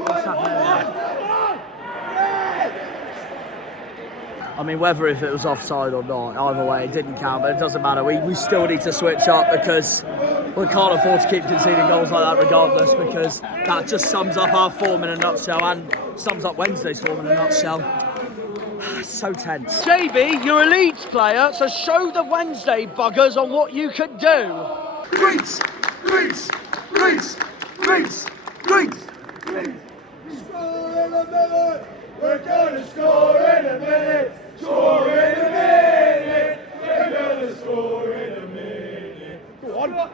What's happening there? I mean, whether if it was offside or not, either way, it didn't count, but it doesn't matter. We still need to switch up because we can't afford to keep conceding goals like that regardless, because that just sums up our form in a nutshell and sums up Wednesday's form in a nutshell. So tense. JB, you're a Leeds player, so show the Wednesday buggers on what you can do. Greets! Greets! Greets! Greets! Greets! Score in a minute! We're gonna score in a minute! Score in a minute! We're gonna score in a minute! Go on!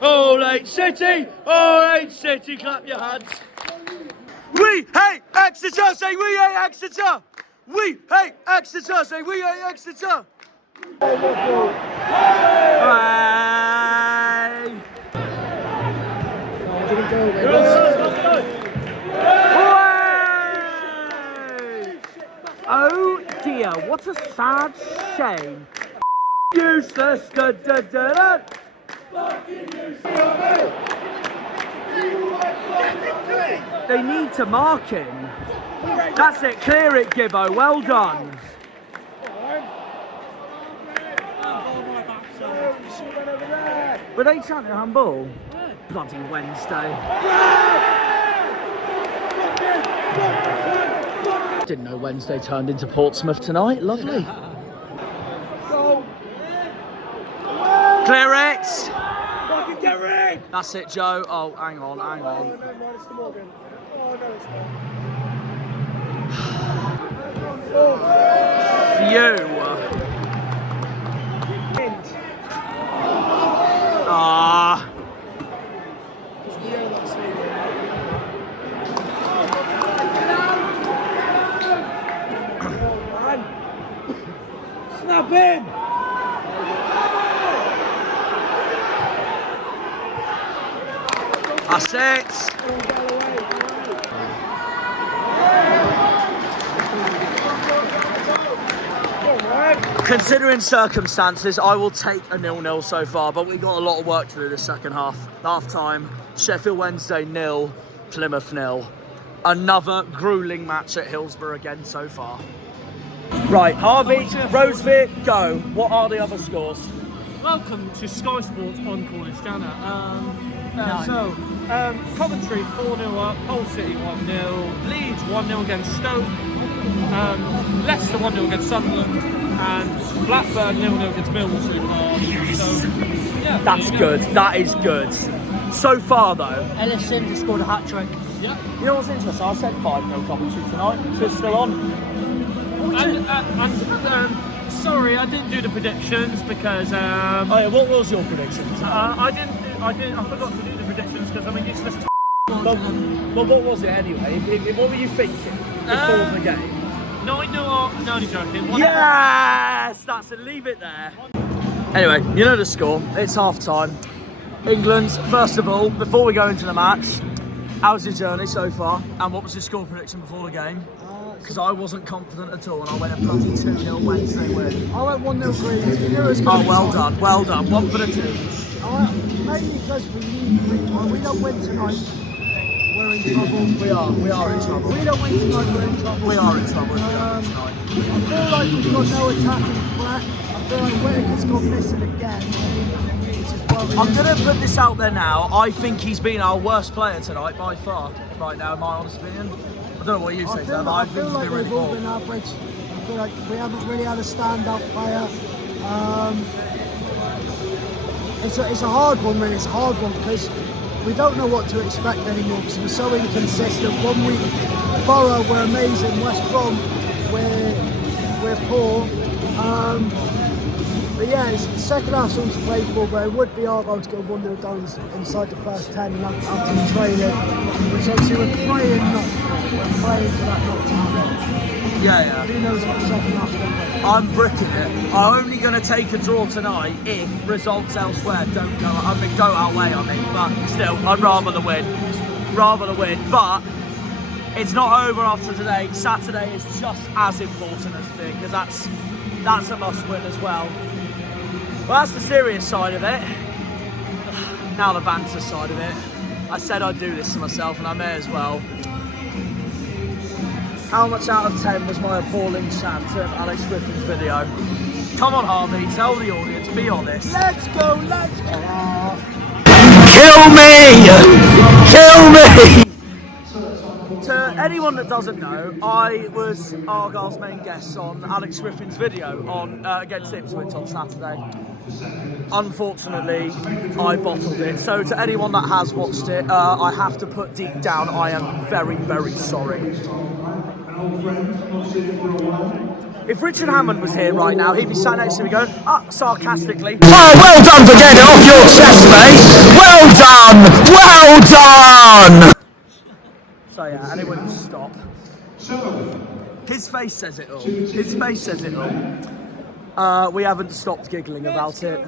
All eight City! All eight City! Clap your hands! We hate Exeter! Say we hate Exeter! We hate Exeter! Say we hate Exeter! Hooray! Didn't go away. Oh dear, what a sad shame. Useless. Da, da, da, da. They need to mark him. That's it, clear it, Gibbo. Well done. Were they chanting handball? Bloody Wednesday. Didn't know Wednesday turned into Portsmouth tonight. Lovely. Clear it. That's it, Joe. Oh, hang on, hang on. Phew. Ah. him! That's it. Considering circumstances, I will take a 0-0 so far, but we've got a lot of work to do this second half. Half time, Sheffield Wednesday 0, Plymouth 0. Another gruelling match at Hillsborough again so far. Right, Harvey, Rosevere, go. What are the other scores? Welcome to Sky Sports on Cornish Janner. Coventry 4-0 up, Hull City 1-0, Leeds 1-0 against Stoke, Leicester 1-0 against Sunderland, and Blackburn 0-0 against Millwall so far. So, yeah, That's good. That is good. So far, though, Ellis Sims has scored a hat-trick. Yeah. you know what's interesting? I said 5-0 Coventry tonight, so it's still on. Sorry, I didn't do the predictions because Oh yeah, what was your prediction? I forgot to do the predictions because I'm a useless. But what was it anyway? What were you thinking before the game? 9-0 up. No, only joking. Yes! That's it, leave it there. Anyway, you know the score. It's half time. England, first of all, before we go into the match, how was your journey so far? And what was your score prediction before the game? Because I wasn't confident at all and I went a bloody 2-0 Wednesday win. I went 1-0 Greens. We knew it was going to be well tight. done, well done. One for the team. Mainly because we need 3 points. We don't win tonight, we're in trouble. We are in trouble. We don't win tonight, we're in trouble. We are in trouble if we don't win tonight. I feel like we've got no attacking threat. I feel like Whittaker's gone missing again, which is worrying. I'm going to put this out there now. I think he's been our worst player tonight by far, right now, in my honest opinion. I don't know what you say, Dan, but I think he's been really we've all poor. been average. I feel like we haven't really had a stand-up player. It's a hard one, really. It's a hard one because we don't know what to expect anymore because we're so inconsistent. 1 week, Borough, we're amazing. West Brom, we're poor. But yeah, it's the second half seems to play for, but it would be Argyle to go 1-0 down inside the first 10 and after the training, which obviously we're praying not for. We're praying for that not to happen. Yeah. Who knows what the second half's going to be? I'm bricking it. I'm only going to take a draw tonight if results elsewhere don't go. Go our way, but still, I'd rather the win. But it's not over after today. Saturday is just as important as big because that's a must-win as well. Well, that's the serious side of it. Now the banter side of it. I said I'd do this to myself, and I may as well. How much out of 10 was my appalling chant of Alex Griffin's video? Come on, Harvey, tell the audience, be honest. Let's go! Kill me! To anyone that doesn't know, I was Argyle's main guest on Alex Griffin's video on against Ipswich on Saturday. Unfortunately, I bottled it. So to anyone that has watched it, I have to put deep down, I am very, very sorry. If Richard Hammond was here right now, he'd be sat next to me going, sarcastically, "Oh, well done for getting it off your chest, mate! Well done! So yeah, and it wouldn't stop. His face says it all. We haven't stopped giggling about it.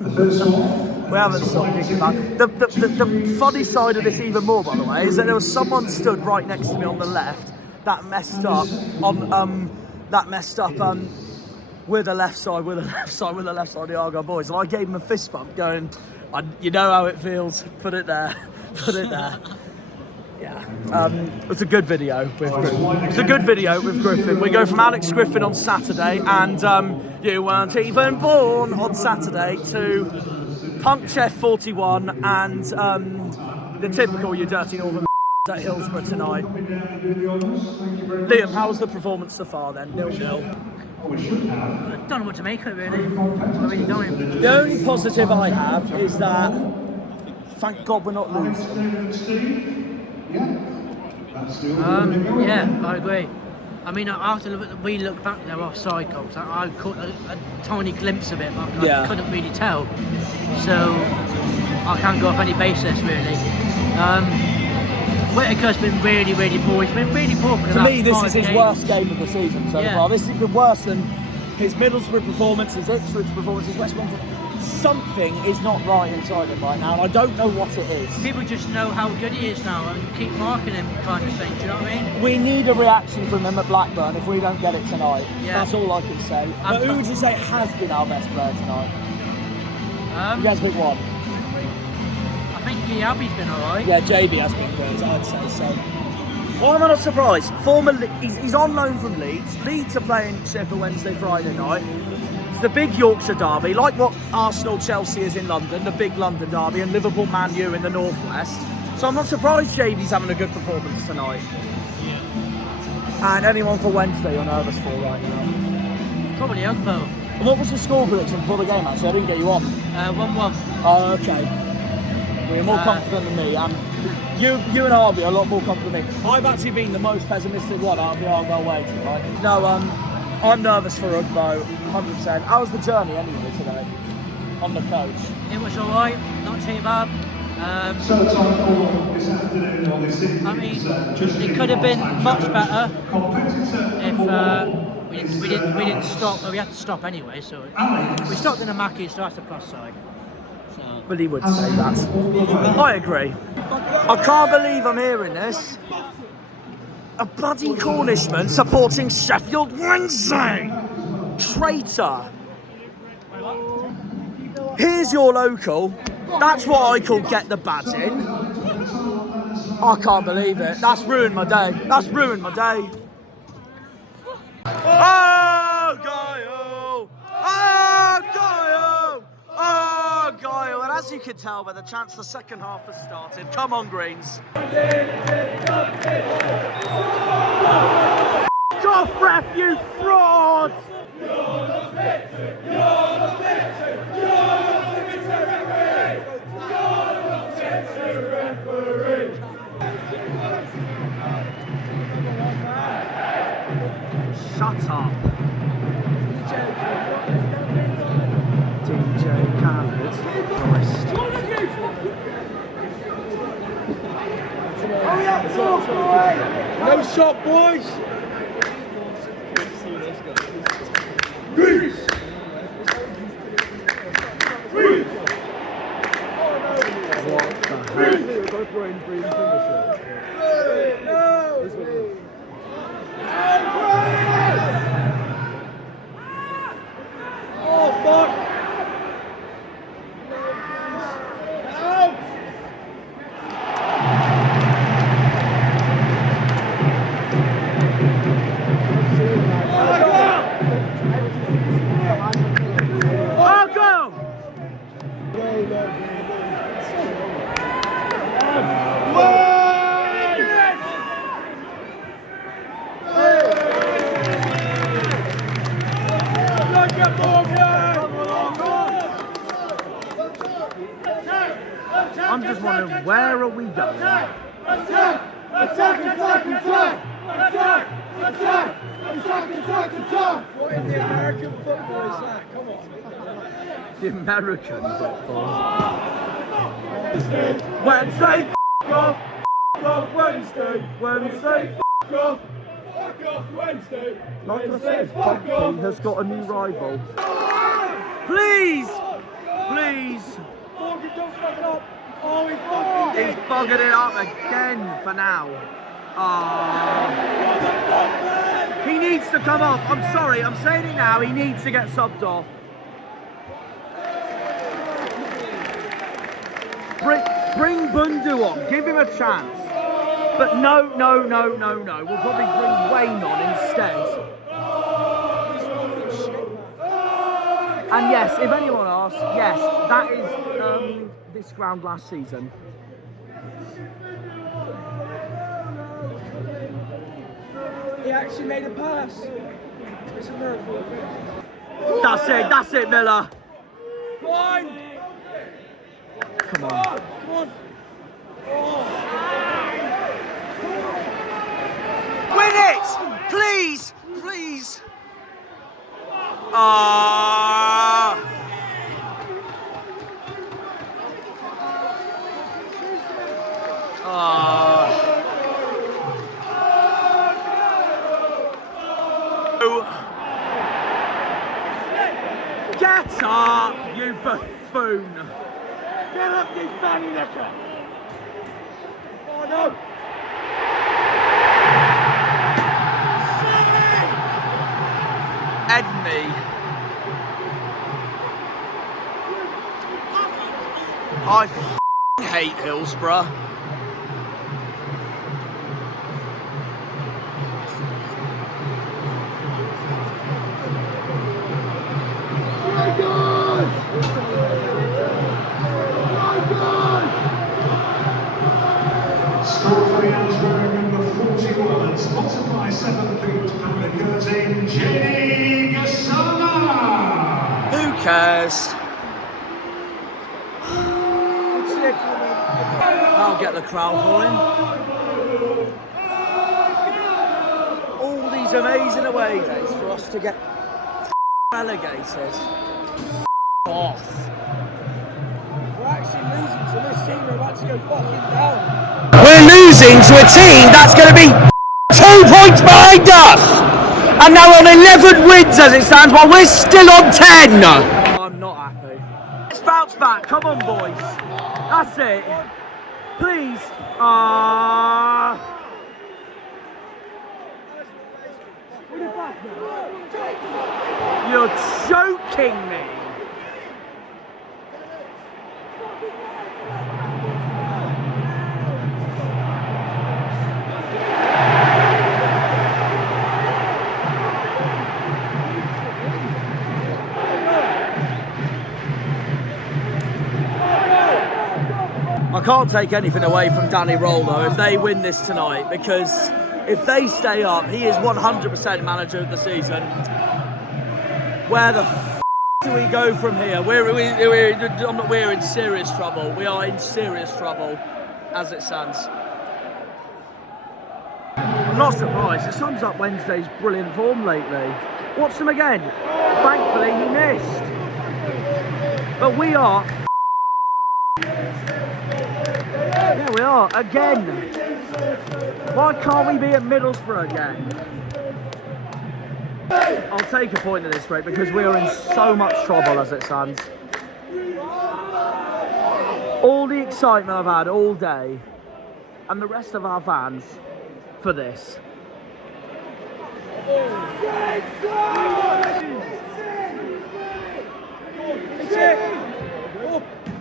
We haven't stopped giggling about it. The funny side of this even more, by the way, is that there was someone stood right next to me on the left that messed up with the left side of the Argyle boys, and I gave him a fist bump, going, "You know how it feels. Put it there. Yeah, it's a good video with Griffin. We go from Alex Griffin on Saturday and you weren't even born on Saturday to Punk Chef 41 and the typical you dirty northern at Hillsborough tonight. Liam, how was the performance so far then? 0-0. I don't know what to make of it, really. I really don't. The only positive I have is that thank God we're not losing. Yeah, I agree. I mean, after we look back, there are offside goals. I caught a tiny glimpse of it, but I couldn't really tell. So I can't go off any basis, really. Whittaker's been really, really poor. He's been really poor for the To last me, this 5 is his games. worst game of the season so far. This has been worse than his Middlesbrough performance, his Ipswich performance, his West Brom. Something is not right inside him right now, and I don't know what it is. People just know how good he is now and keep marking him, kind of thing. Do you know what I mean? We need a reaction from him at Blackburn if we don't get it tonight. Yeah. That's all I can say. But who would you say has been our best player tonight? You guys pick one. I think Giabi's been alright. Yeah, JB has been good, I'd say so. Why am I not surprised? He's on loan from Leeds. Leeds are playing Sheffield Wednesday Friday night. It's the big Yorkshire derby, like what Arsenal Chelsea is in London, the big London derby, and Liverpool Man U in the northwest. So I'm not surprised JB's having a good performance tonight. Yeah. And anyone for Wednesday you're nervous for right now? Probably Ugbo. What was the score prediction before the game? Actually, I didn't get you on. 1-1. Oh, okay. Well, you're more confident than me, and you and Harvey are a lot more confident than me. I've actually been the most pessimistic one out of the TheArgyleWay tonight. No, I'm nervous for Ugbo, 100%. How was the journey anyway today on the coach? It was alright, not too bad. I mean, it could have been much better if we didn't stop. Well, we had to stop anyway, so we stopped in a Mackey's, so that's the plus side. But he would say that. I agree. I can't believe I'm hearing this. A bloody Cornishman supporting Sheffield Wednesday. Traitor. Here's your local. That's what I call get the badge in. I can't believe it. That's ruined my day. That's ruined my day. Argyle! Argyle! Argyle! And as you can tell by the chance the second half has started, come on, Greens. F*** off, ref, you fraud! Shut up. DJ Khaled. Christ. No shot, boys! Grease! Grease! What the heck? We're both wearing green finishes. Oh, fuck! I'm just wondering, where are we going? Attack! Attack! Attack! Attack! Attack! Attack! Attack! Attack! Attack! Attack! What in the American football is that? Come on. The American football. Wednesday, f*** off, Wednesday, Wednesday, f*** off. Fuck off, Wednesday. Like I said, Thogden has got a new rival. Please! Please! Morgan, don't fuck it up! Oh, he's buggered it up again for now. He needs to come off. I'm sorry, I'm saying it now. He needs to get subbed off. Bring Bundu on. Give him a chance. But no. We'll probably bring Wayne on instead. And yes, if anyone asks, yes, that is this ground last season. He actually made a pass. It's a miracle. That's it, Miller. Fine. Come on. Come on. Win it! Please! Please! Get up, you buffoon! Get up, you fanny licker! Oh no! Edney. I hate Hillsborough. Score for the Hillsborough number 41, sponsored by 7th Boot and curtain Jenny Gasama. Who cares? I'll get the crowd going. All these amazing away days for us to get relegated. Off. We're actually losing to this team. We're about to go fucking down. We're losing to a team that's going to be 2 points behind us! And now on 11 wins as it stands, while we're still on 10! I'm not happy. Let's bounce back, come on boys. That's it. Please. You're choking me. I can't take anything away from Danny Roll though if they win this tonight, because if they stay up, he is 100% manager of the season. Where the f do we go from here? We're in serious trouble. We are in serious trouble as it stands. I'm not surprised. It sums up Wednesday's brilliant form lately. Watch them again. Thankfully he missed. But we are. Yeah, we are, again. Why can't we be at Middlesbrough again? I'll take a point at this rate because we are in so much trouble as it stands. All the excitement I've had all day and the rest of our fans for this.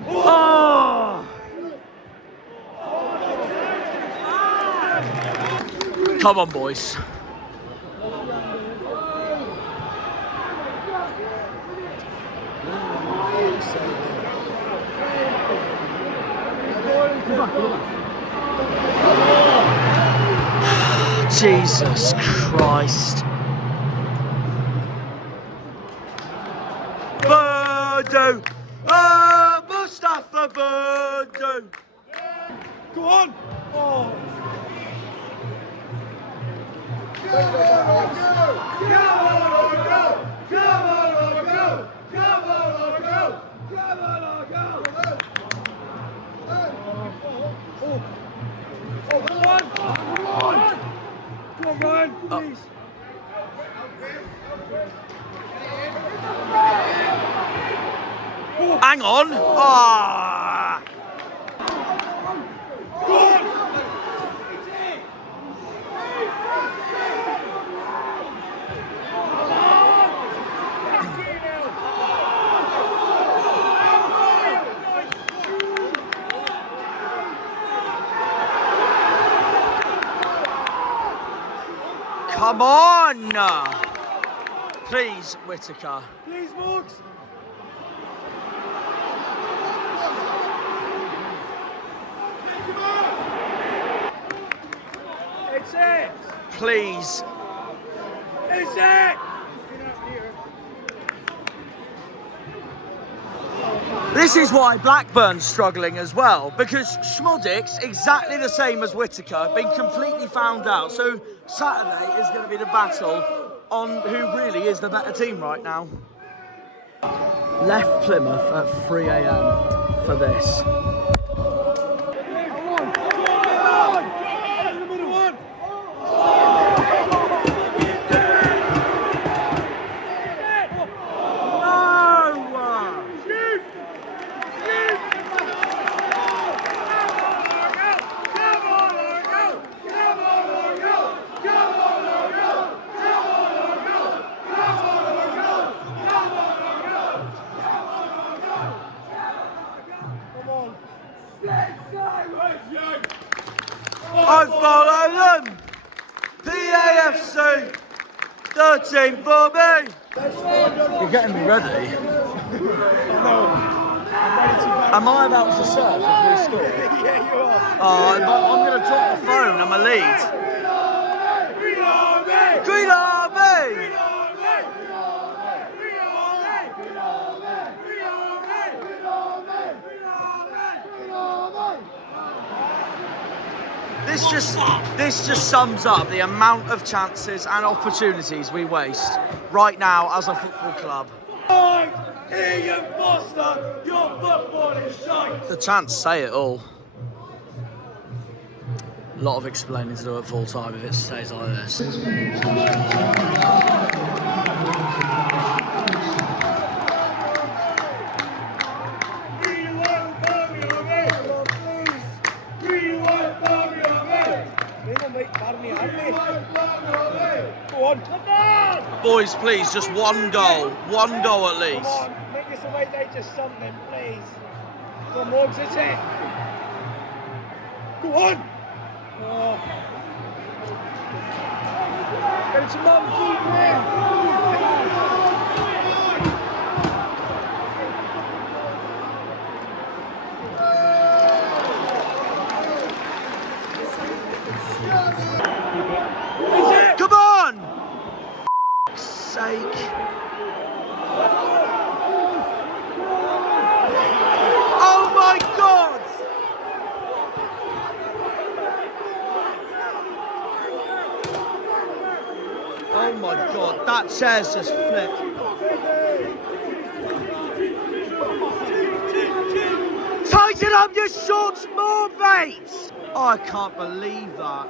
Oh! Come on, boys. Jesus Christ. Birdo! Oh, Mustafa Birdo! Go on! Oh. Hang on! Ah! Come on! Please, Whittaker. Please, Morgs. It's it! Please. It's it! This is why Blackburn's struggling as well, because Schmoddick's exactly the same as Whittaker, been completely found out. So Saturday is going to be the battle on who really is the better team right now. Left Plymouth at 3 AM for this. No! I follow them. PAFC, 13 for me. You're getting me ready. Am I about to serve if we score? Yeah, you are. Oh, I'm going to drop the phone. I'm a lead. Green Army! Green Army! Green Army! Green Army! Green Army! Green Army! Green Army! Green Army! This just sums up the amount of chances and opportunities we waste right now as a football club. Ian Foster, your football is shite! The chants say it all. A lot of explaining to do at full time if it stays like this. Go on. Come on! Boys, please, just one goal. One goal at least. Come on, make this a way they just something, please. Come on, that's it. Go on! Oh. Get it to Mum, keep Come on! For sake. Oh my God! Oh my God, that chair's just flipped. Tighten up your shorts more, babes! Oh, I can't believe that.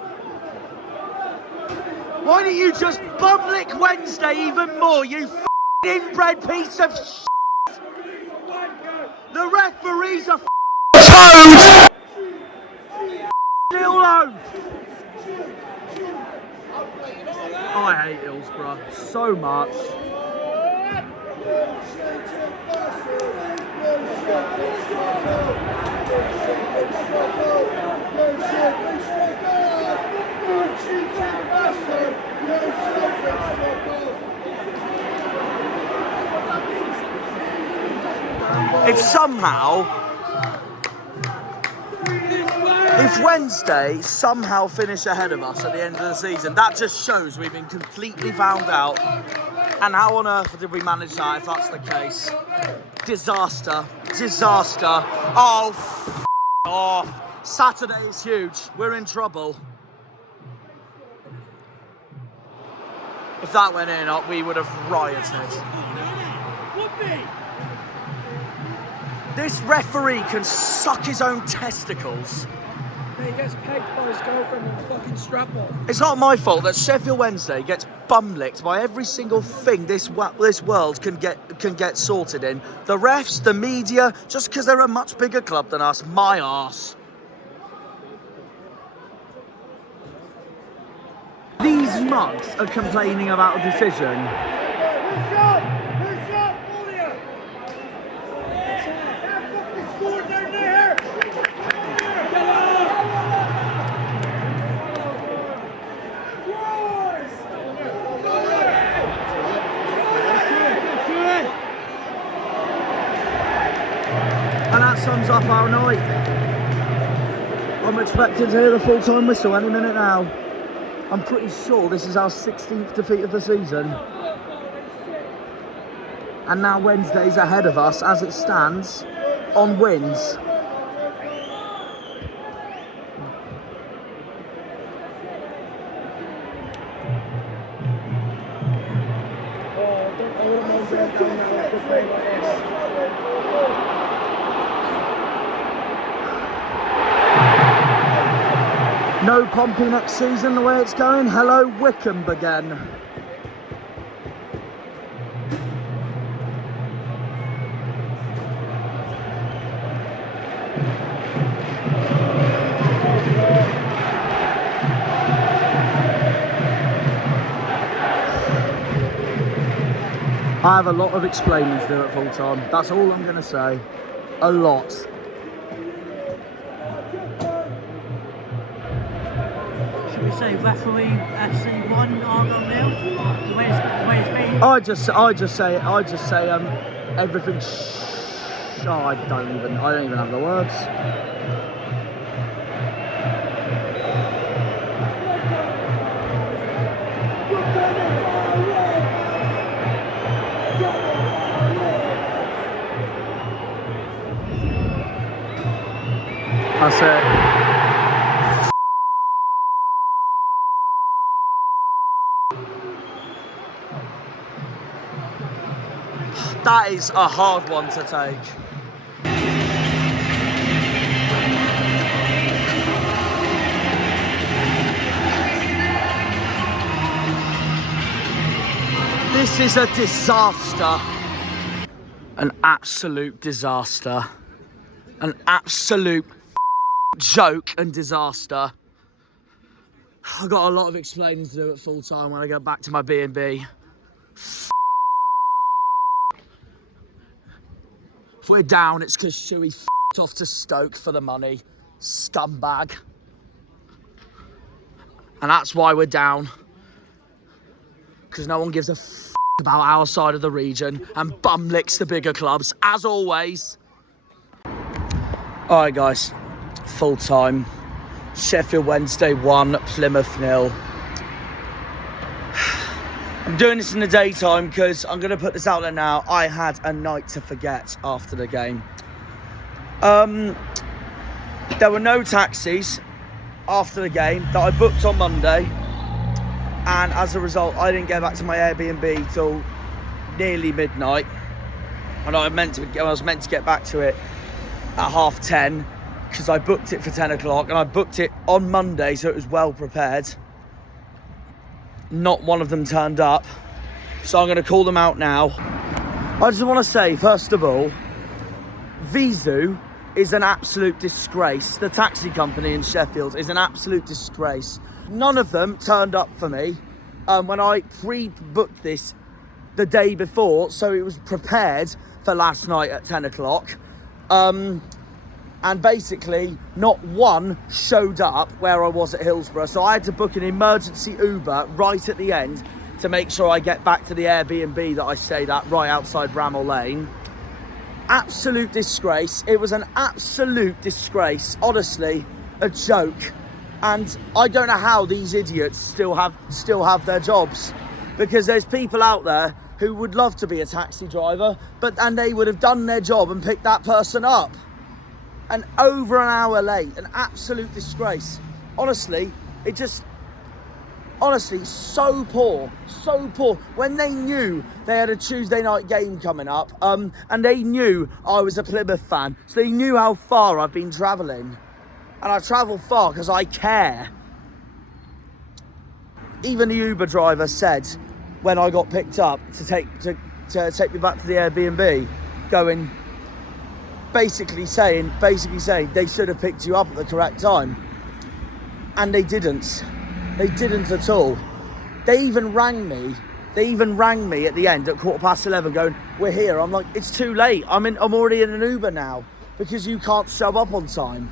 Why don't you just bumlick Wednesday even more, you f***ing inbred piece of shit? The referees are toad! Little oaf! I hate Hillsborough so much. If Wednesday somehow finish ahead of us at the end of the season, that just shows we've been completely found out. And how on earth did we manage that if that's the case? Disaster. Disaster. Oh, f*** off. Saturday is huge. We're in trouble. If that went in, we would have rioted. This referee can suck his own testicles. He gets pegged by his girlfriend and fucking strap on. It's not my fault that Sheffield Wednesday gets bum-licked by every single thing this world can get sorted in. The refs, the media, just because they're a much bigger club than us. My arse. These mugs are complaining about a decision. And that sums up our night. I'm expecting to hear the full-time whistle any minute now. I'm pretty sure this is our 16th defeat of the season. And now Wednesday's ahead of us as it stands on wins. No Pompey next season the way it's going. Hello Wickham again. I have a lot of explaining to do at full time. That's all I'm going to say. A lot. we say referee FC 1, Argyle 0? The way it's been. I just say everything. I don't even have the words. That's it. That is a hard one to take. This is a disaster. An absolute disaster. An absolute joke and disaster. I've got a lot of explaining to do at full time when I go back to my B&B. If we're down, it's because Shuey f***ed off to Stoke for the money. Scumbag. And that's why we're down. Because no one gives a f*** about our side of the region and bum licks the bigger clubs, as always. Alright guys, full time. Sheffield Wednesday 1, Plymouth 0. I'm doing this in the daytime because I'm going to put this out there now. I had a night to forget after the game. There were no taxis after the game that I booked on Monday. And as a result, I didn't get back to my Airbnb till nearly midnight. And I was meant to get back to it at 10:30 because I booked it for 10 o'clock. And I booked it on Monday, so it was well prepared. Not one of them turned up, so I'm going to call them out now. I just want to say, first of all, Vizu is an absolute disgrace. The taxi company in Sheffield is an absolute disgrace. None of them turned up for me when I pre-booked this the day before, so it was prepared for last night at 10 o'clock. And basically, not one showed up where I was at Hillsborough. So I had to book an emergency Uber right at the end to make sure I get back to the Airbnb that I stayed at right outside Bramall Lane. Absolute disgrace. It was an absolute disgrace. Honestly, a joke. And I don't know how these idiots still have their jobs. Because there's people out there who would love to be a taxi driver, and they would have done their job and picked that person up. And over an hour late, an absolute disgrace. Honestly, so poor, so poor. When they knew they had a Tuesday night game coming up, and they knew I was a Plymouth fan, so they knew how far I've been travelling. And I travel far because I care. Even the Uber driver said, when I got picked up to take me back to the Airbnb, going, basically saying they should have picked you up at the correct time. And they didn't. They didn't at all. They even rang me at the end at 11:15 going, we're here. I'm like, it's too late. I'm already in an Uber now because you can't show up on time.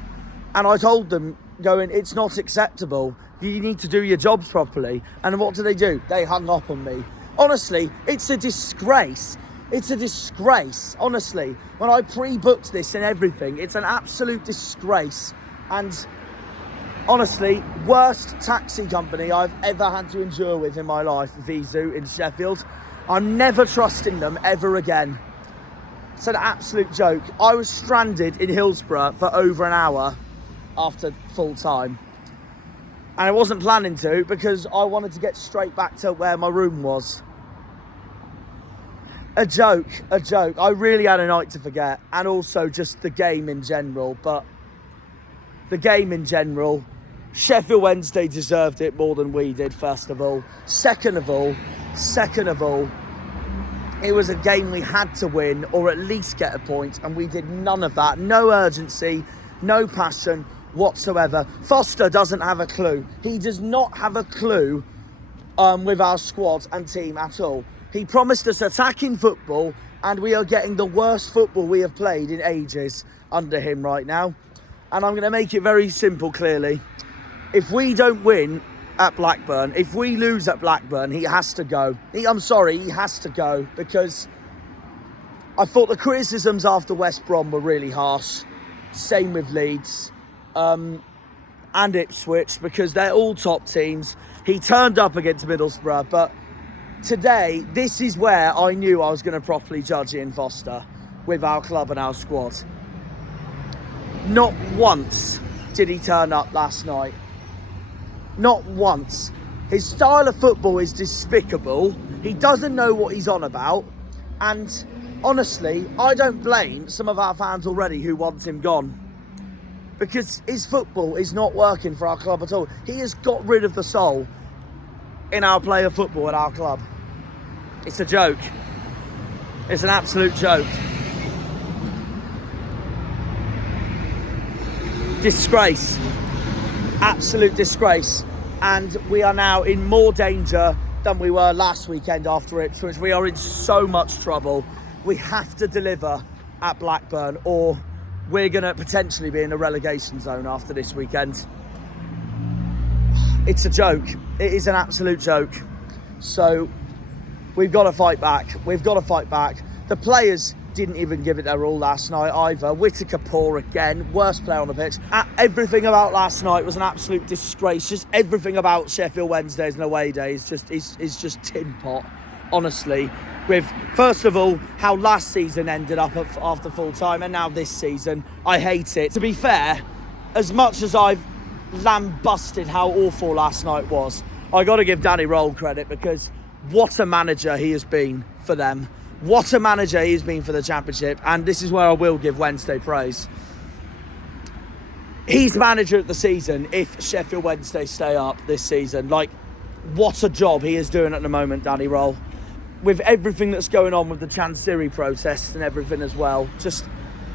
And I told them, going, it's not acceptable. You need to do your jobs properly. And what do? They hung up on me. Honestly, it's a disgrace. It's a disgrace, honestly. When I pre-booked this and everything, it's an absolute disgrace. And honestly, worst taxi company I've ever had to endure with in my life, Vizu in Sheffield. I'm never trusting them ever again. It's an absolute joke. I was stranded in Hillsborough for over an hour after full time. And I wasn't planning to because I wanted to get straight back to where my room was. A joke. I really had a night to forget. And also just the game in general. But the game in general, Sheffield Wednesday deserved it more than we did, first of all. Second of all, it was a game we had to win or at least get a point. And we did none of that. No urgency, no passion whatsoever. Foster doesn't have a clue. He does not have a clue with our squad and team at all. He promised us attacking football, and we are getting the worst football we have played in ages under him right now. And I'm going to make it very simple, clearly. If we don't win at Blackburn, if we lose at Blackburn, he has to go. I'm sorry, he has to go, because I thought the criticisms after West Brom were really harsh. Same with Leeds and Ipswich, because they're all top teams. He turned up against Middlesbrough, but today, this is where I knew I was going to properly judge Ian Foster with our club and our squad. Not once did he turn up last night. Not once. His style of football is despicable. He doesn't know what he's on about. And honestly, I don't blame some of our fans already who want him gone, because his football is not working for our club at all. He has got rid of the soul in our player football at our club. It's a joke. It's an absolute joke. Disgrace. Absolute disgrace. And we are now in more danger than we were last weekend after Ipswich. We are in so much trouble. We have to deliver at Blackburn, or we're going to potentially be in a relegation zone after this weekend. It's a joke. It is an absolute joke. So we've got to fight back. We've got to fight back. The players didn't even give it their all last night either. Whittaker poor again. Worst player on the pitch. Everything about last night was an absolute disgrace. Just everything about Sheffield Wednesday's and away days is just tin pot, honestly. With, first of all, how last season ended up after full time, and now this season. I hate it. To be fair, as much as I've lambusted how awful last night was, I got to give Danny Roll credit, because what a manager he has been for them. What a manager he has been for the Championship. And this is where I will give Wednesday praise. He's manager of the season if Sheffield Wednesday stay up this season. Like, what a job he is doing at the moment, Danny Roll. With everything that's going on with the Chansiri protests and everything as well. Just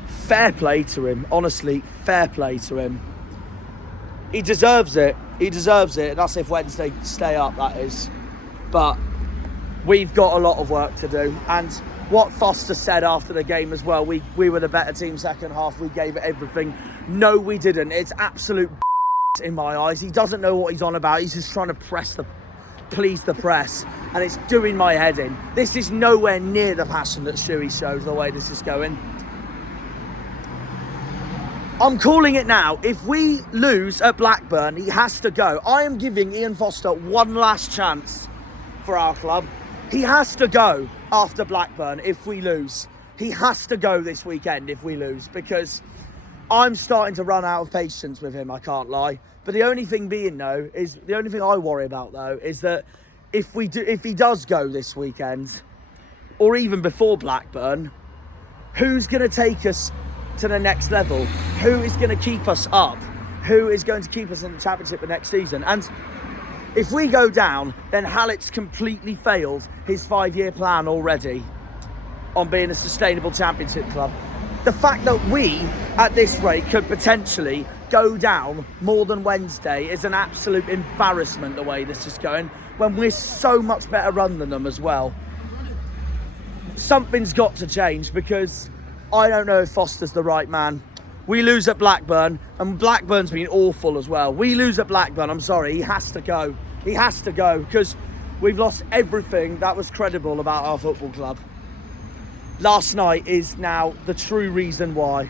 fair play to him. Honestly, fair play to him. He deserves it. He deserves it. That's if Wednesday stay up, that is. But we've got a lot of work to do. And what Foster said after the game as well, we were the better team second half. We gave it everything. No, we didn't. It's absolute in my eyes. He doesn't know what he's on about. He's just trying to please the press. And it's doing my head in. This is nowhere near the passion that Shuey shows, the way this is going. I'm calling it now. If we lose at Blackburn, he has to go. I am giving Ian Foster one last chance for our club. He has to go after Blackburn if we lose. He has to go this weekend if we lose, because I'm starting to run out of patience with him, I can't lie. But the only thing I worry about though is that if he does go this weekend, or even before Blackburn, who's going to take us to the next level? Who is going to keep us up? Who is going to keep us in the Championship the next season? And if we go down, then Hallett's completely failed his 5-year plan already on being a sustainable Championship club. The fact that we, at this rate, could potentially go down more than Wednesday is an absolute embarrassment, the way this is going, when we're so much better run than them as well. Something's got to change, because I don't know if Foster's the right man. We lose at Blackburn, and Blackburn's been awful as well. We lose at Blackburn, I'm sorry, he has to go. He has to go, because we've lost everything that was credible about our football club. Last night is now the true reason why.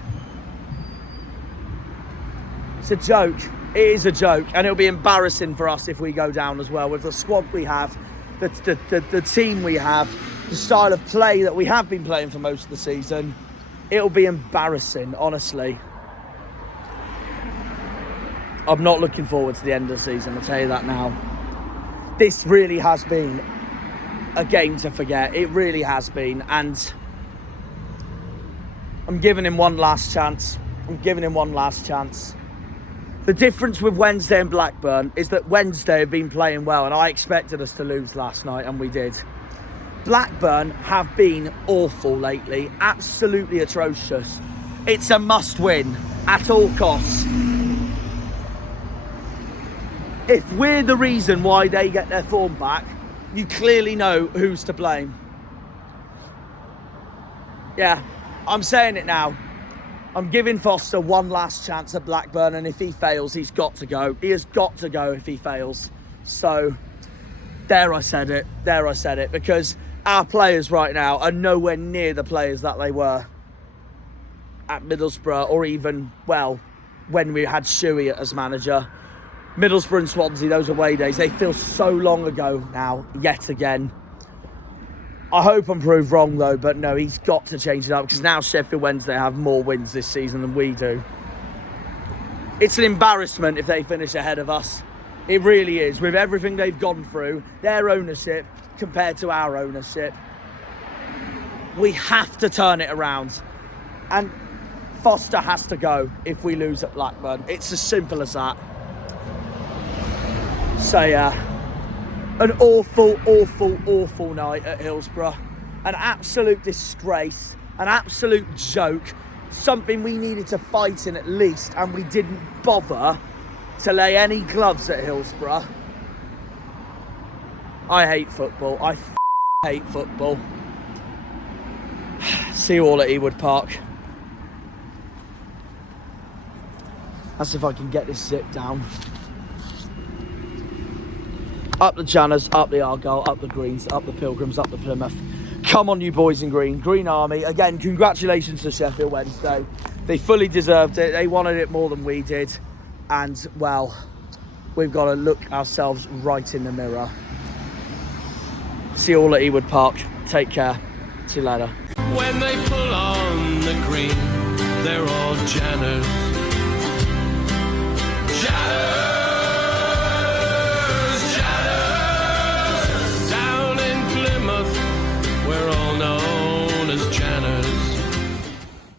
It's a joke. It is a joke, and it'll be embarrassing for us if we go down as well. With the squad we have, the team we have, the style of play that we have been playing for most of the season, it'll be embarrassing, honestly. I'm not looking forward to the end of the season, I'll tell you that now. This really has been a game to forget. It really has been, and I'm giving him one last chance. The difference with Wednesday and Blackburn is that Wednesday have been playing well, and I expected us to lose last night, and we did. Blackburn have been awful lately, absolutely atrocious. It's a must win at all costs. If we're the reason why they get their form back, you clearly know who's to blame. Yeah, I'm saying it now. I'm giving Foster one last chance at Blackburn, and if he fails, he's got to go. He has got to go if he fails. So, there I said it, because our players right now are nowhere near the players that they were at Middlesbrough, or even, well, when we had Shuey as manager. Middlesbrough and Swansea, those away days, they feel so long ago now, yet again. I hope I'm proved wrong though, but no, he's got to change it up, because now Sheffield Wednesday have more wins this season than we do. It's an embarrassment if they finish ahead of us. It really is, with everything they've gone through, their ownership compared to our ownership. We have to turn it around. And Foster has to go if we lose at Blackburn. It's as simple as that. So yeah, an awful, awful, awful night at Hillsborough. An absolute disgrace, an absolute joke, something we needed to fight in at least, and we didn't bother to lay any gloves at Hillsborough. I hate football. I hate football. See you all at Ewood Park. That's if I can get this zip down. Up the Janners, up the Argyle, up the Greens, up the Pilgrims, up the Plymouth. Come on, you boys in green. Green Army. Again, congratulations to Sheffield Wednesday. They fully deserved it. They wanted it more than we did. And, well, we've got to look ourselves right in the mirror. See you all at Ewood Park. Take care. See you later. When they pull on the green, they're all Janners.